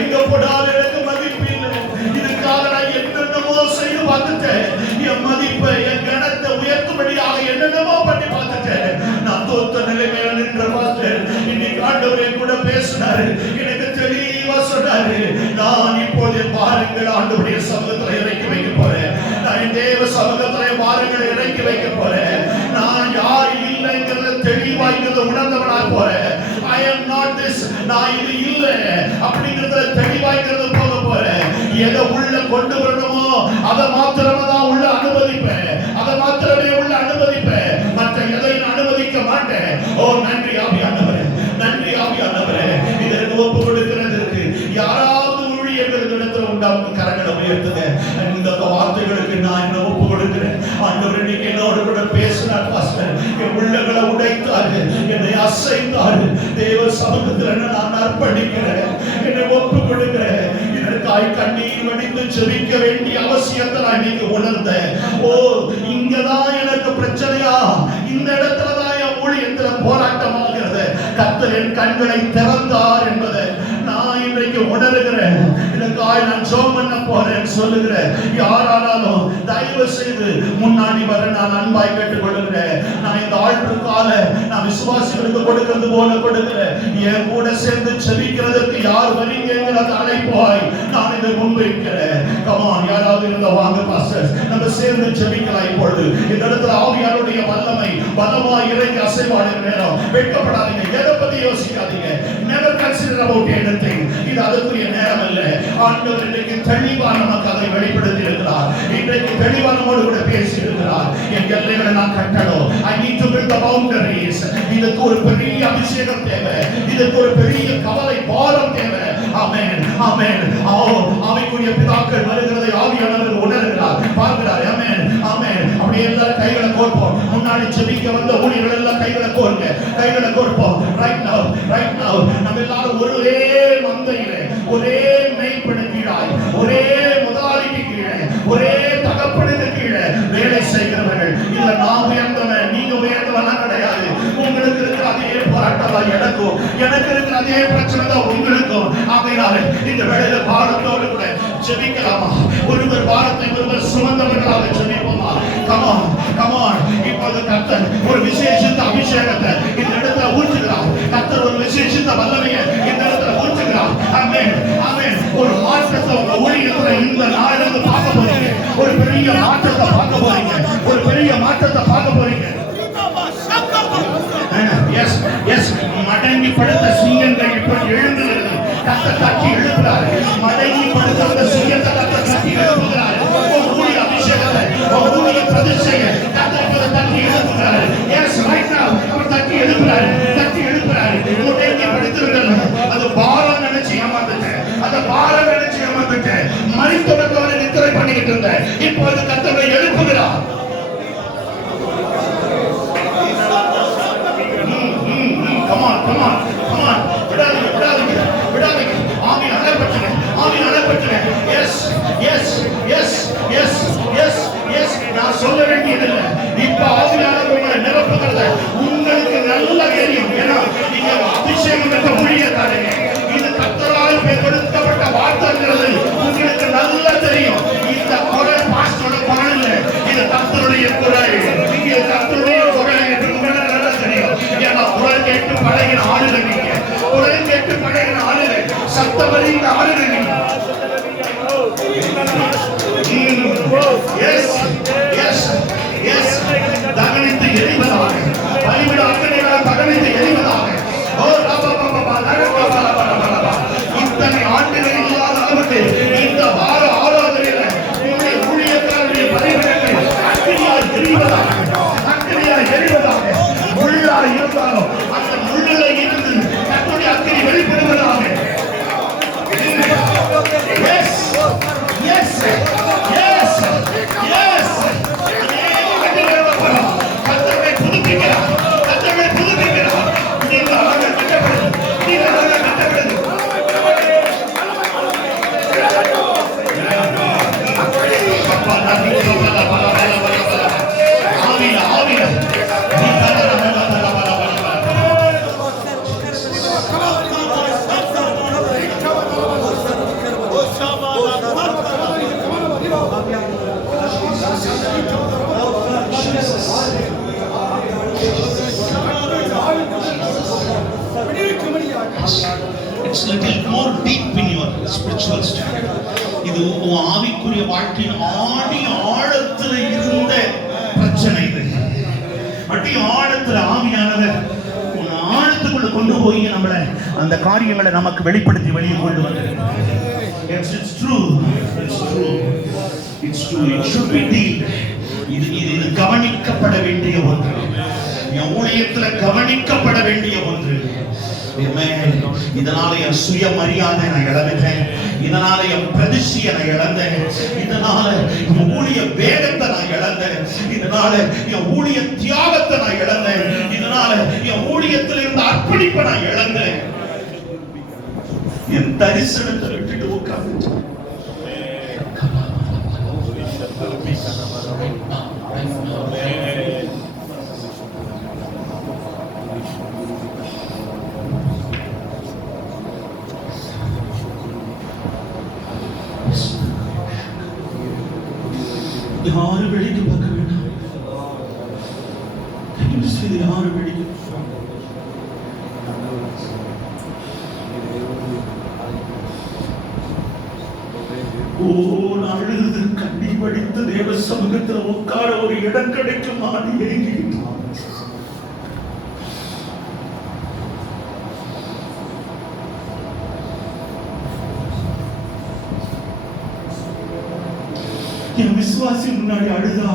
எங்க போனாலும் எனக்கு மதிப்பு இல்லை. இதுக்காக நான் என்னென்னமோ செய்து பார்த்துட்டேன். என் மதிப்பை, என் கணத்தை உயர்த்தும்படியாக என்னென்னமோ பண்ணி பார்த்துட்டேன். நான் தோத்த நிலைமையில நின்ற பார்த்தேன். இன்னைக்கு ஆண்டவர் என் கூட பேசினாரு, எனக்கு தெளிவா சொன்னாரு. நான் இப்போது பாருங்கள் ஆண்டவருடைய சமூகத்துல இறக்கி வைக்க போறேன். நான் என் தேவ சமூகத்துல பாருங்களை இறக்கி வைக்க போறேன். நான் யார் இல்லைங்கிறத தெளிவாய்க்கிறத உணர்ந்தவனா போறேன். I am not this, நான் இது இல்லை அப்படிங்கிறத தெளிவாய்க்கிறது போக போறேன். எதை உள்ள கொண்டு வரணுமோ அதை மாத்திரமே தான் உள்ள அனுமதிப்பேன், அதை மாத்திரமே உள்ள அனுமதிப்பேன். மற்ற எதையும் அனுமதிக்க மாட்டேன். ஓ, நன்றி ஆவியானவரே, நன்றி ஆவியானவரே. இதற்கு ஒப்பு கொடுக்கிறதற்கு யாராவது ஊழியர்கள் இடத்துல உண்டாகும் கரங்களை உயர்த்துங்க. இந்த வார்த்தைகளுக்கு நான் என்ன ஒப்பு கொடுக்கிறேன். ஆண்டவர் நீங்க என்னோடு கூட பேசினார் பாஸ்டர். என் உள்ளங்களை உடைத்தாரு, என்னை அசைத்தாரு. தேவ சமூகத்தில் நான் அர்ப்பணிக்கிறேன், என்னை ஒப்பு கொடுக்கிறேன். இதற்காய் கண்ணீர் வடித்து ஜெபிக்க வேண்டிய அவசியத்தை நான் இன்னைக்கு உணர்ந்தேன். ஓ, இங்கதான் எனக்கு பிரச்சனையா? இந்த இடத்துல தான் என் ஊழியத்துல போராட்டமாகிறது. கர்த்தர் என் கண்களை திறந்தார் என்பதை நான் இன்றைக்கு உணர்கிறேன். இதற்காக நான் ஜெபம் பண்ண போறேன் சொல்லுகிறேன். யாரானாலும் தயவு செய்து முன்னாடி வர நான் அன்பாய் கேட்டுக் கொள்கிறேன். நான் இந்த ஆழ்வுக்கால நான் விசுவாசிகளுக்கு கொடுக்கிறது போல கொடுக்கிறேன். என் கூட சேர்ந்து ஜெபிக்கிறதுக்கு யார் வரீங்கிற அழைப்பாய் நான் இதை முன்வைக்கிறேன். கமான், யாராவது இருந்த வாங்க பாஸ்டர், நம்ம சேர்ந்து ஜெபிக்கலாம். இப்பொழுது இந்த இடத்துல ஆவியாருடைய வல்லமை பலமாய் இறங்கி அசைவாடுகிற நேரம். வெட்கப்படாதீங்க, எதை பத்தி யோசிக்காதீங்க. never consider about anything. இது அதுக்குரிய நேரம் அல்ல. ஆண்டவர் இன்றைக்கு தெளிவாக நமக்கு அதை வெளிப்படுத்தி இருக்கிறார். இன்றைக்கு தெளிவாக நம்மோடு கூட பேசி இருக்கிறார். என் எல்லைகளை நான் கட்டணும். I need to build the boundaries. இதுக்கு ஒரு பெரிய அபிஷேகம் தேவை, இதுக்கு ஒரு பெரிய கவலை பாரம் தேவை. ஆமென், ஆமென். ஆவிக்குரிய பிதாக்கள் வருகிறதை ஆவியானவர் உணர்கிறார், பார்க்கிறார். ஆமென், ஆமென். அப்படியே எல்லாரும் கைகளை கோர்ப்போம். முன்னாடி ஜெபிக்க வந்த ஊழியர்கள் எல்லாம் கைகளை கோருங்க, கைகளை கோர்ப்போம். Right now, right now. நம்ம எல்லாரும் ஒரே மந்தையிலே, ஒரே மேய்ப்பனுக்கு கீழாய், ஒரே முதலாளிக்கு கீழே, ஒரே தகப்பனுக்கு கீழே வேலை செய்கிறவர்கள். இல்ல நான் உயர்ந்தவன், நீங்க உயர்ந்தவன் கிடையாது. உங்களுக்கு இருக்கிற அதே போராட்டம் தான் எனக்கும், எனக்கு இருக்கிற அதே பிரச்சனை தான் உங்களுக்கும். ஆகையினால இந்த வேளையில பாடத்தோடு கூட ஜெபிக்கலாமா? ஒருவர் பாரத்தை ஒருவர் சுமந்தவர்களாக ஜெபிப்போமா? Come on come on. இப்போது கர்த்தர் ஒரு விசேஷித்த அபிஷேகத்தை இந்த இடத்துல ஊற்றுகிறார். கர்த்தர் ஒரு விசேஷித்த வல்லமையை இந்த இடத்துல ஊற்றுகிறார். ஆமென் ஆமென். ஒரு மாற்றத்தை உங்க ஊழியத்துல இந்த நாளிலிருந்து பார்க்க போறீங்க. ஒரு பெரிய மாற்றத்தை பார்க்க போறீங்க. ஒரு பெரிய மாற்றத்தை பார்க்க போறீங்க. S S. மடங்கி படுத்த சிங்கங்கள் இப்ப எழுந்துகிறது. கர்த்தர் தட்டி எழுப்புகிறார். மடங்கி படுத்த அந்த சிங்கத்தை கர்த்தர் தட்டி எழுப்புகிறார். ஊழிய அபிஷேகத்தை ஊழிய பிரதிஷ்டையை கர்த்தர் இப்ப தட்டி எழுப்புகிறார். எஸ் ரைட் நவ அவர் தட்டி எழுப்புகிறார். தட்டி எழுப்புகிறார். முடங்கி படுத்திருந்தது அது பாரம் நினைச்சு ஏமாந்துட்டேன். அந்த பாரம் நினைச்சு ஏமாந்துட்டேன். மரித்தவர்களோட நித்திரை பண்ணிக்கிட்டு இருந்தேன். இப்போது கர்த்தரை எழுப்புகிறார். Come on, come on, come on. விடாதீங்க, விடாதீங்க, விடாதீங்க. ஆவியின் அலைப்பட்டுங்க, ஆவியின் அலைப்பட்டுங்க. Yes, yes, yes, yes, yes, yes. நான் சொல்ல வேண்டியதில்லை. இப்ப ஆவியானவர் உங்களை நிரப்புகிறத உங்களுக்கு நல்லா தெரியும். ஏன்னா நீங்க அபிஷேகம் பெற்ற ஊழியக்காரங்க. இது கர்த்தரால் கொடுக்கப்பட்ட வார்த்தைங்கிறது உங்களுக்கு நல்லா தெரியும். இந்த குரல் பாஸ்டரோட குரல் இல்லை. இது கர்த்தருடைய குரல். இது கர்த்தருடைய குரல் என்று உங்களுக்கு நல்லா தெரியும். ஏன்னா குரல் கேட்டு பழகின ஆளுநர் நீங்க. குரல் கேட்டு பழகின ஆளுநர். சத்தமறிந்த ஆளுநர் நீங்க. Yes yes yes. தகனித்து எரிவதாக பலிவிட அக்கறைகளால் தகனித்து எரிவதாக. ஓ ரபா பபா லரபா பலபா பலபா. இத்தனை ஆண்டுகள் இல்லாத அளவுக்கு இந்த வார ஆராதனையில உங்களுடைய ஊழியக்காரருடைய பலிவிடங்கள் அக்கறையால் எரிவதாக. அக்கறையால் எரிவதாக. முள்ளாக இருந்தாலும் அந்த முள்ளில் இருந்து கர்த்தருடைய அக்கறை வெளிப்படுவதாக. Yes yes yes yes. கர்த்தரை புதுப்பிக்கிறார். கர்த்தரை புதுப்பிக்கிறார். நீங்கள் அழகாக கட்டப்படுது. நீங்கள் அழகாக கட்டப்படுது. அப்பா நன்றி. ஆவில ஆவில It's little more deep in your spiritual standard. இது ஆவிக்குரிய வாழ்க்கையின் ஆடி ஆழத்துல இருந்த பிரச்சனை. இது அடி ஆழத்துல ஆவியானவர் ஆழத்துக்குள்ள கொண்டு போய் நம்மள அந்த காரியங்களை நமக்கு வெளிப்படுத்தி வெளியே கொண்டு வந்து. Yes, it's true. It's true. It's true. It should be deep. இது கவனிக்கப்பட வேண்டிய ஒன்று. என் ஊழியத்துல கவனிக்கப்பட வேண்டிய ஒன்று. இதனால என் சுயமரியாதை நான் இழந்துட்டேன். இதனால என் பிரதிஷ்டையை நான் இழந்தேன். இதனால என் ஊழிய வேகத்தை நான் இழந்தேன். இதனால என் ஊழிய தியாகத்தை நான் இழந்தேன். இதனால என் ஊழியத்தில் இருந்த அர்ப்பணிப்பை நான் இழந்தேன். என் தரிசனத்தை விட்டுட்டு உட்கார்ந்து யாரும் வெளிக்கு பார்க்க வேண்டாம். யாரும் வெளிக்கு அழுது கண்ணீர் வடித்து தேவ சமூகத்தில் உட்கார ஒரு இடம் கிடைக்கும் ஆடி ஏங்கிட்டான். என் விசுவாசி முன்னாடி அழுதா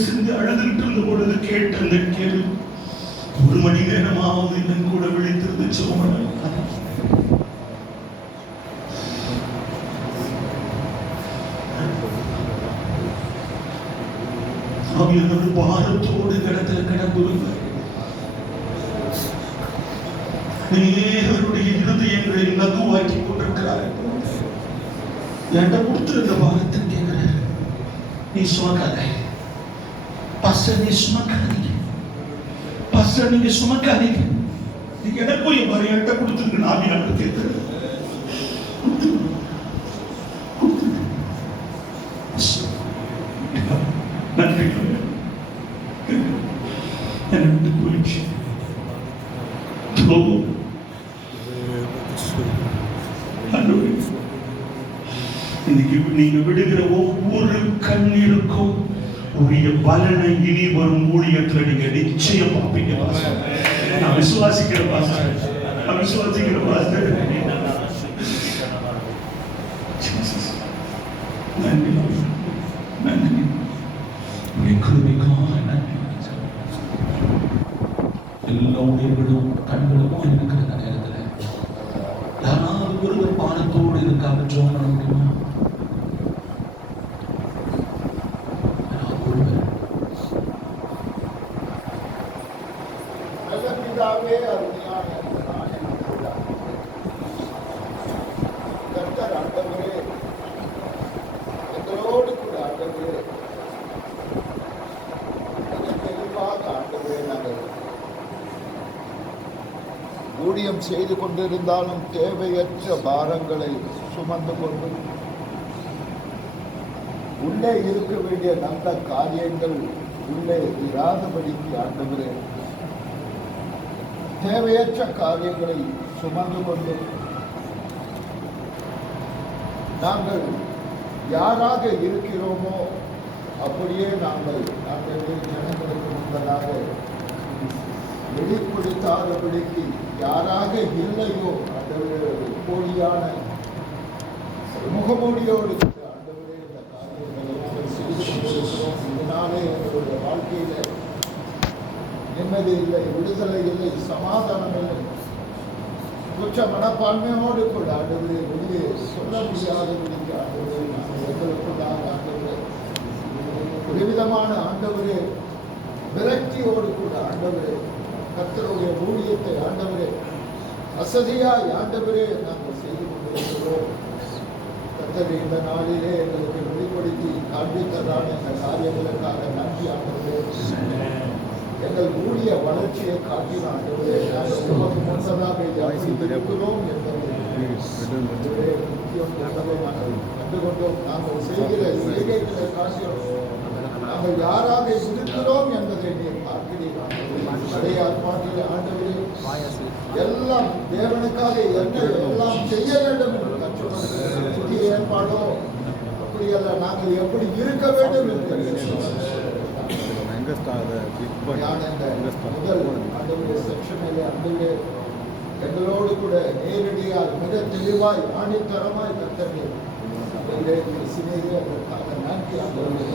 சிந்தி அழுதுகிட்டு இருந்த பொழுது கேட்ட அந்த கேள்வி 1 மணி நேரமாவது என் கூட விழித்திருந்து சோமன் அவர்கள் பாரத்தோடு கடத்தில் கிடந்துள்ள நேருடைய இருதயங்களை லகுவாக்கி கொண்டிருக்கிறார். என்கிட்ட கொடுத்திருந்த பாரத்தை கேட்கிறார். நீ சுமக்காத பாஸ்டர், நீ சுமக்காதீங்க பாஸ்டர், நீங்க சுமக்காதீங்க. நீங்க எனக்கும் என் மாதிரி என்கிட்ட கொடுத்துருக்கு, நான் எனக்கு கேட்கிறேன். நன்றி எனக்கு போயிடுச்சு. இன்னைக்கு நீங்க விடுகிற ஒவ்வொரு கண்ணீருக்கும் உரிய பலனை இனி வரும் ஊழியத்துல நீங்க நிச்சயம் பார்ப்பீங்க. நான் விசுவாசிக்கிறேன் பாஸ்டர், நான் விசுவாசிக்கிறேன் பாஸ்டர். நன்றி நன்றி, உடைய கிருபைக்காக நன்றி. எல்லோருடைய விடும் கண்களும் இருக்கிற நேரத்துல யாராவது ஒருவர் பானத்தோடு இருக்காம ஜோம் பண்ண முடியுமா? பிதாவே, அருமையான கர்த்தர் ஆண்டவரே, எங்களோடு கூட ஆண்டவரே, தெளிவாக ஆண்டவரே, நாங்கள் ஊழியம் செய்து கொண்டிருந்தாலும் தேவையற்ற பாரங்களை சுமந்து கொண்டு உள்ளே இருக்க வேண்டிய நல்ல காரியங்கள் உள்ளே இராதபடிக்கு ஆண்டவரே, தேவையற்ற காரியங்களை சுமந்து கொண்டு நாங்கள் யாராக இருக்கிறோமோ அப்படியே நாங்கள் ஜனங்களுக்கு முன்பதாக வெளிப்படுத்தாதபடிக்கு யாராக இல்லையோ ஆண்டவரே, போலியான முகமூடியோடு ஆண்டவரே இந்த காரியங்களை நாங்கள் செய்து கொண்டிருக்கிறோம். இதனாலே எங்களுடைய வாழ்க்கையில நிம்மதி இல்லை, விடுதலை இல்லை, சமாதானம் இல்லை. குற்ற மனப்பான்மையோடு கூட ஆண்டவரே வெளியே சொல்ல முடியாதபடிக்கு ஆண்டவரே நாங்கள் எங்களுக்குள்ளாக ஆண்டவரே ஒரு விதமான ஆண்டவரே விரக்தியோடு கூட ஆண்டவரே கர்த்தருடைய ஊழியத்தை ஆண்டவரே வசதியாய் ஆண்டவரே நாங்கள் செய்து கொண்டிருக்கிறோம். கர்த்தர் இந்த நாளிலே எங்களுக்கு வெளிப்படுத்தி காண்பித்ததான இந்த காரியங்களுக்காக நன்றி ஆண்டவரே. எங்கள் ஊழிய வளர்ச்சியை காட்டின ஆண்டவரே, நாங்கள் உமக்கு முன்பதாக இருக்கிறோம் என்பதை முக்கியம் என்பதை நாங்கள் கண்டுகொண்டோம். நாங்கள் செய்கிற செய்கைகளை காட்டினோம். நாங்கள் யாராக இருக்கிறோம் என்பதை நீர் பார்க்கிறீர்கள். பழைய ஆத்மாக்கள் ஆண்டவரே எல்லாம் தேவனுக்காக எல்லாம் செய்ய வேண்டும் என்று கற்றுக்கொண்டு புதிய ஏற்பாடோ அப்படியல்ல, நாங்கள் எப்படி இருக்க வேண்டும் என்று முதல் ஆண்டவருடைய செக்ஷனிலே ஆண்டவரே எங்களோடு கூட நேரடியாக மிக தெளிவாய் ஆணித்தரமாய் கர்த்தரே சினையிலே அதற்காக நன்றி ஆண்டவரே.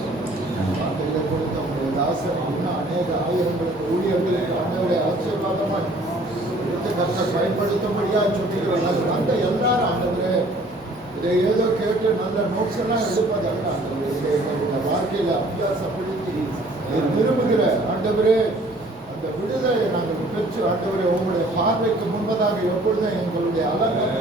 வார்த்தைகளை கொடுத்த உங்களுடைய தாசன் இன்னும் அநேக ஆயிரங்களுக்கு ஊழியர்களுக்கு ஆண்டவரை ஆசீர்வாதமாய் கர்த்தர் பயன்படுத்தும்படியாக சொல்லுகிறார். அந்த எல்லாரும் ஆண்டவரே இதை ஏதோ கேட்டு நல்ல நோட்ஸ் எல்லாம் எடுப்பதல்ல ஆண்டவரே, இந்த வாழ்க்கையில அபியாசப்படுத்தி விரும்புகிற ஆண்டவரே அந்த விடுதலை நாங்கள் பெற்று ஆண்டவரே உங்களுடைய பார்வைக்கு முன்பதாக எப்பொழுதும் எங்களுடைய அலங்கம்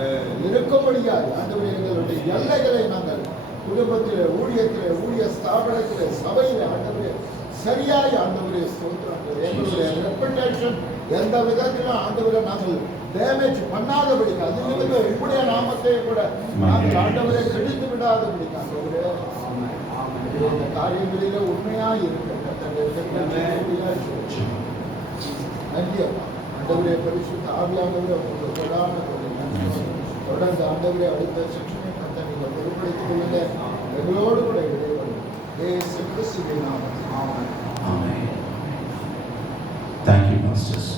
இருக்கும்படியாக ஆண்டவரே எங்களுடைய எல்லைகளை நாங்கள் குடும்பத்திலே, ஊழியத்திலே, ஊழிய ஸ்தாபனத்திலே, சபையிலே ஆண்டவரே சரியாய் ஆண்டவரே சொல்றாங்க. எங்களுடைய ரெப்புடேஷன் எந்த விதத்திலும் ஆண்டவரை நாங்கள் டேமேஜ் பண்ணாதபடிக்கு அது நிமித்தம் இப்படிய நாமத்தை கூட நாங்கள் ஆண்டவரை கெடுத்து விடாதபடிக்கு ஆண்டவரே இந்த காரியங்களிலே உண்மையாக இருக்க நன்றி அப்பா. ஆண்டவரே பரிசுத்த ஆவியானவரே உங்களுக்கு தொடர்ந்து ஆண்டவரே அடுத்த செக்ஷனை கத்த நீங்கள் பொருட்படுத்திக் கொள்ளுங்க. எங்களோடு கூட இடைவெளி இயேசு கிறிஸ்துவின் நாமத்தில் ஆமென். Thank you, pastors.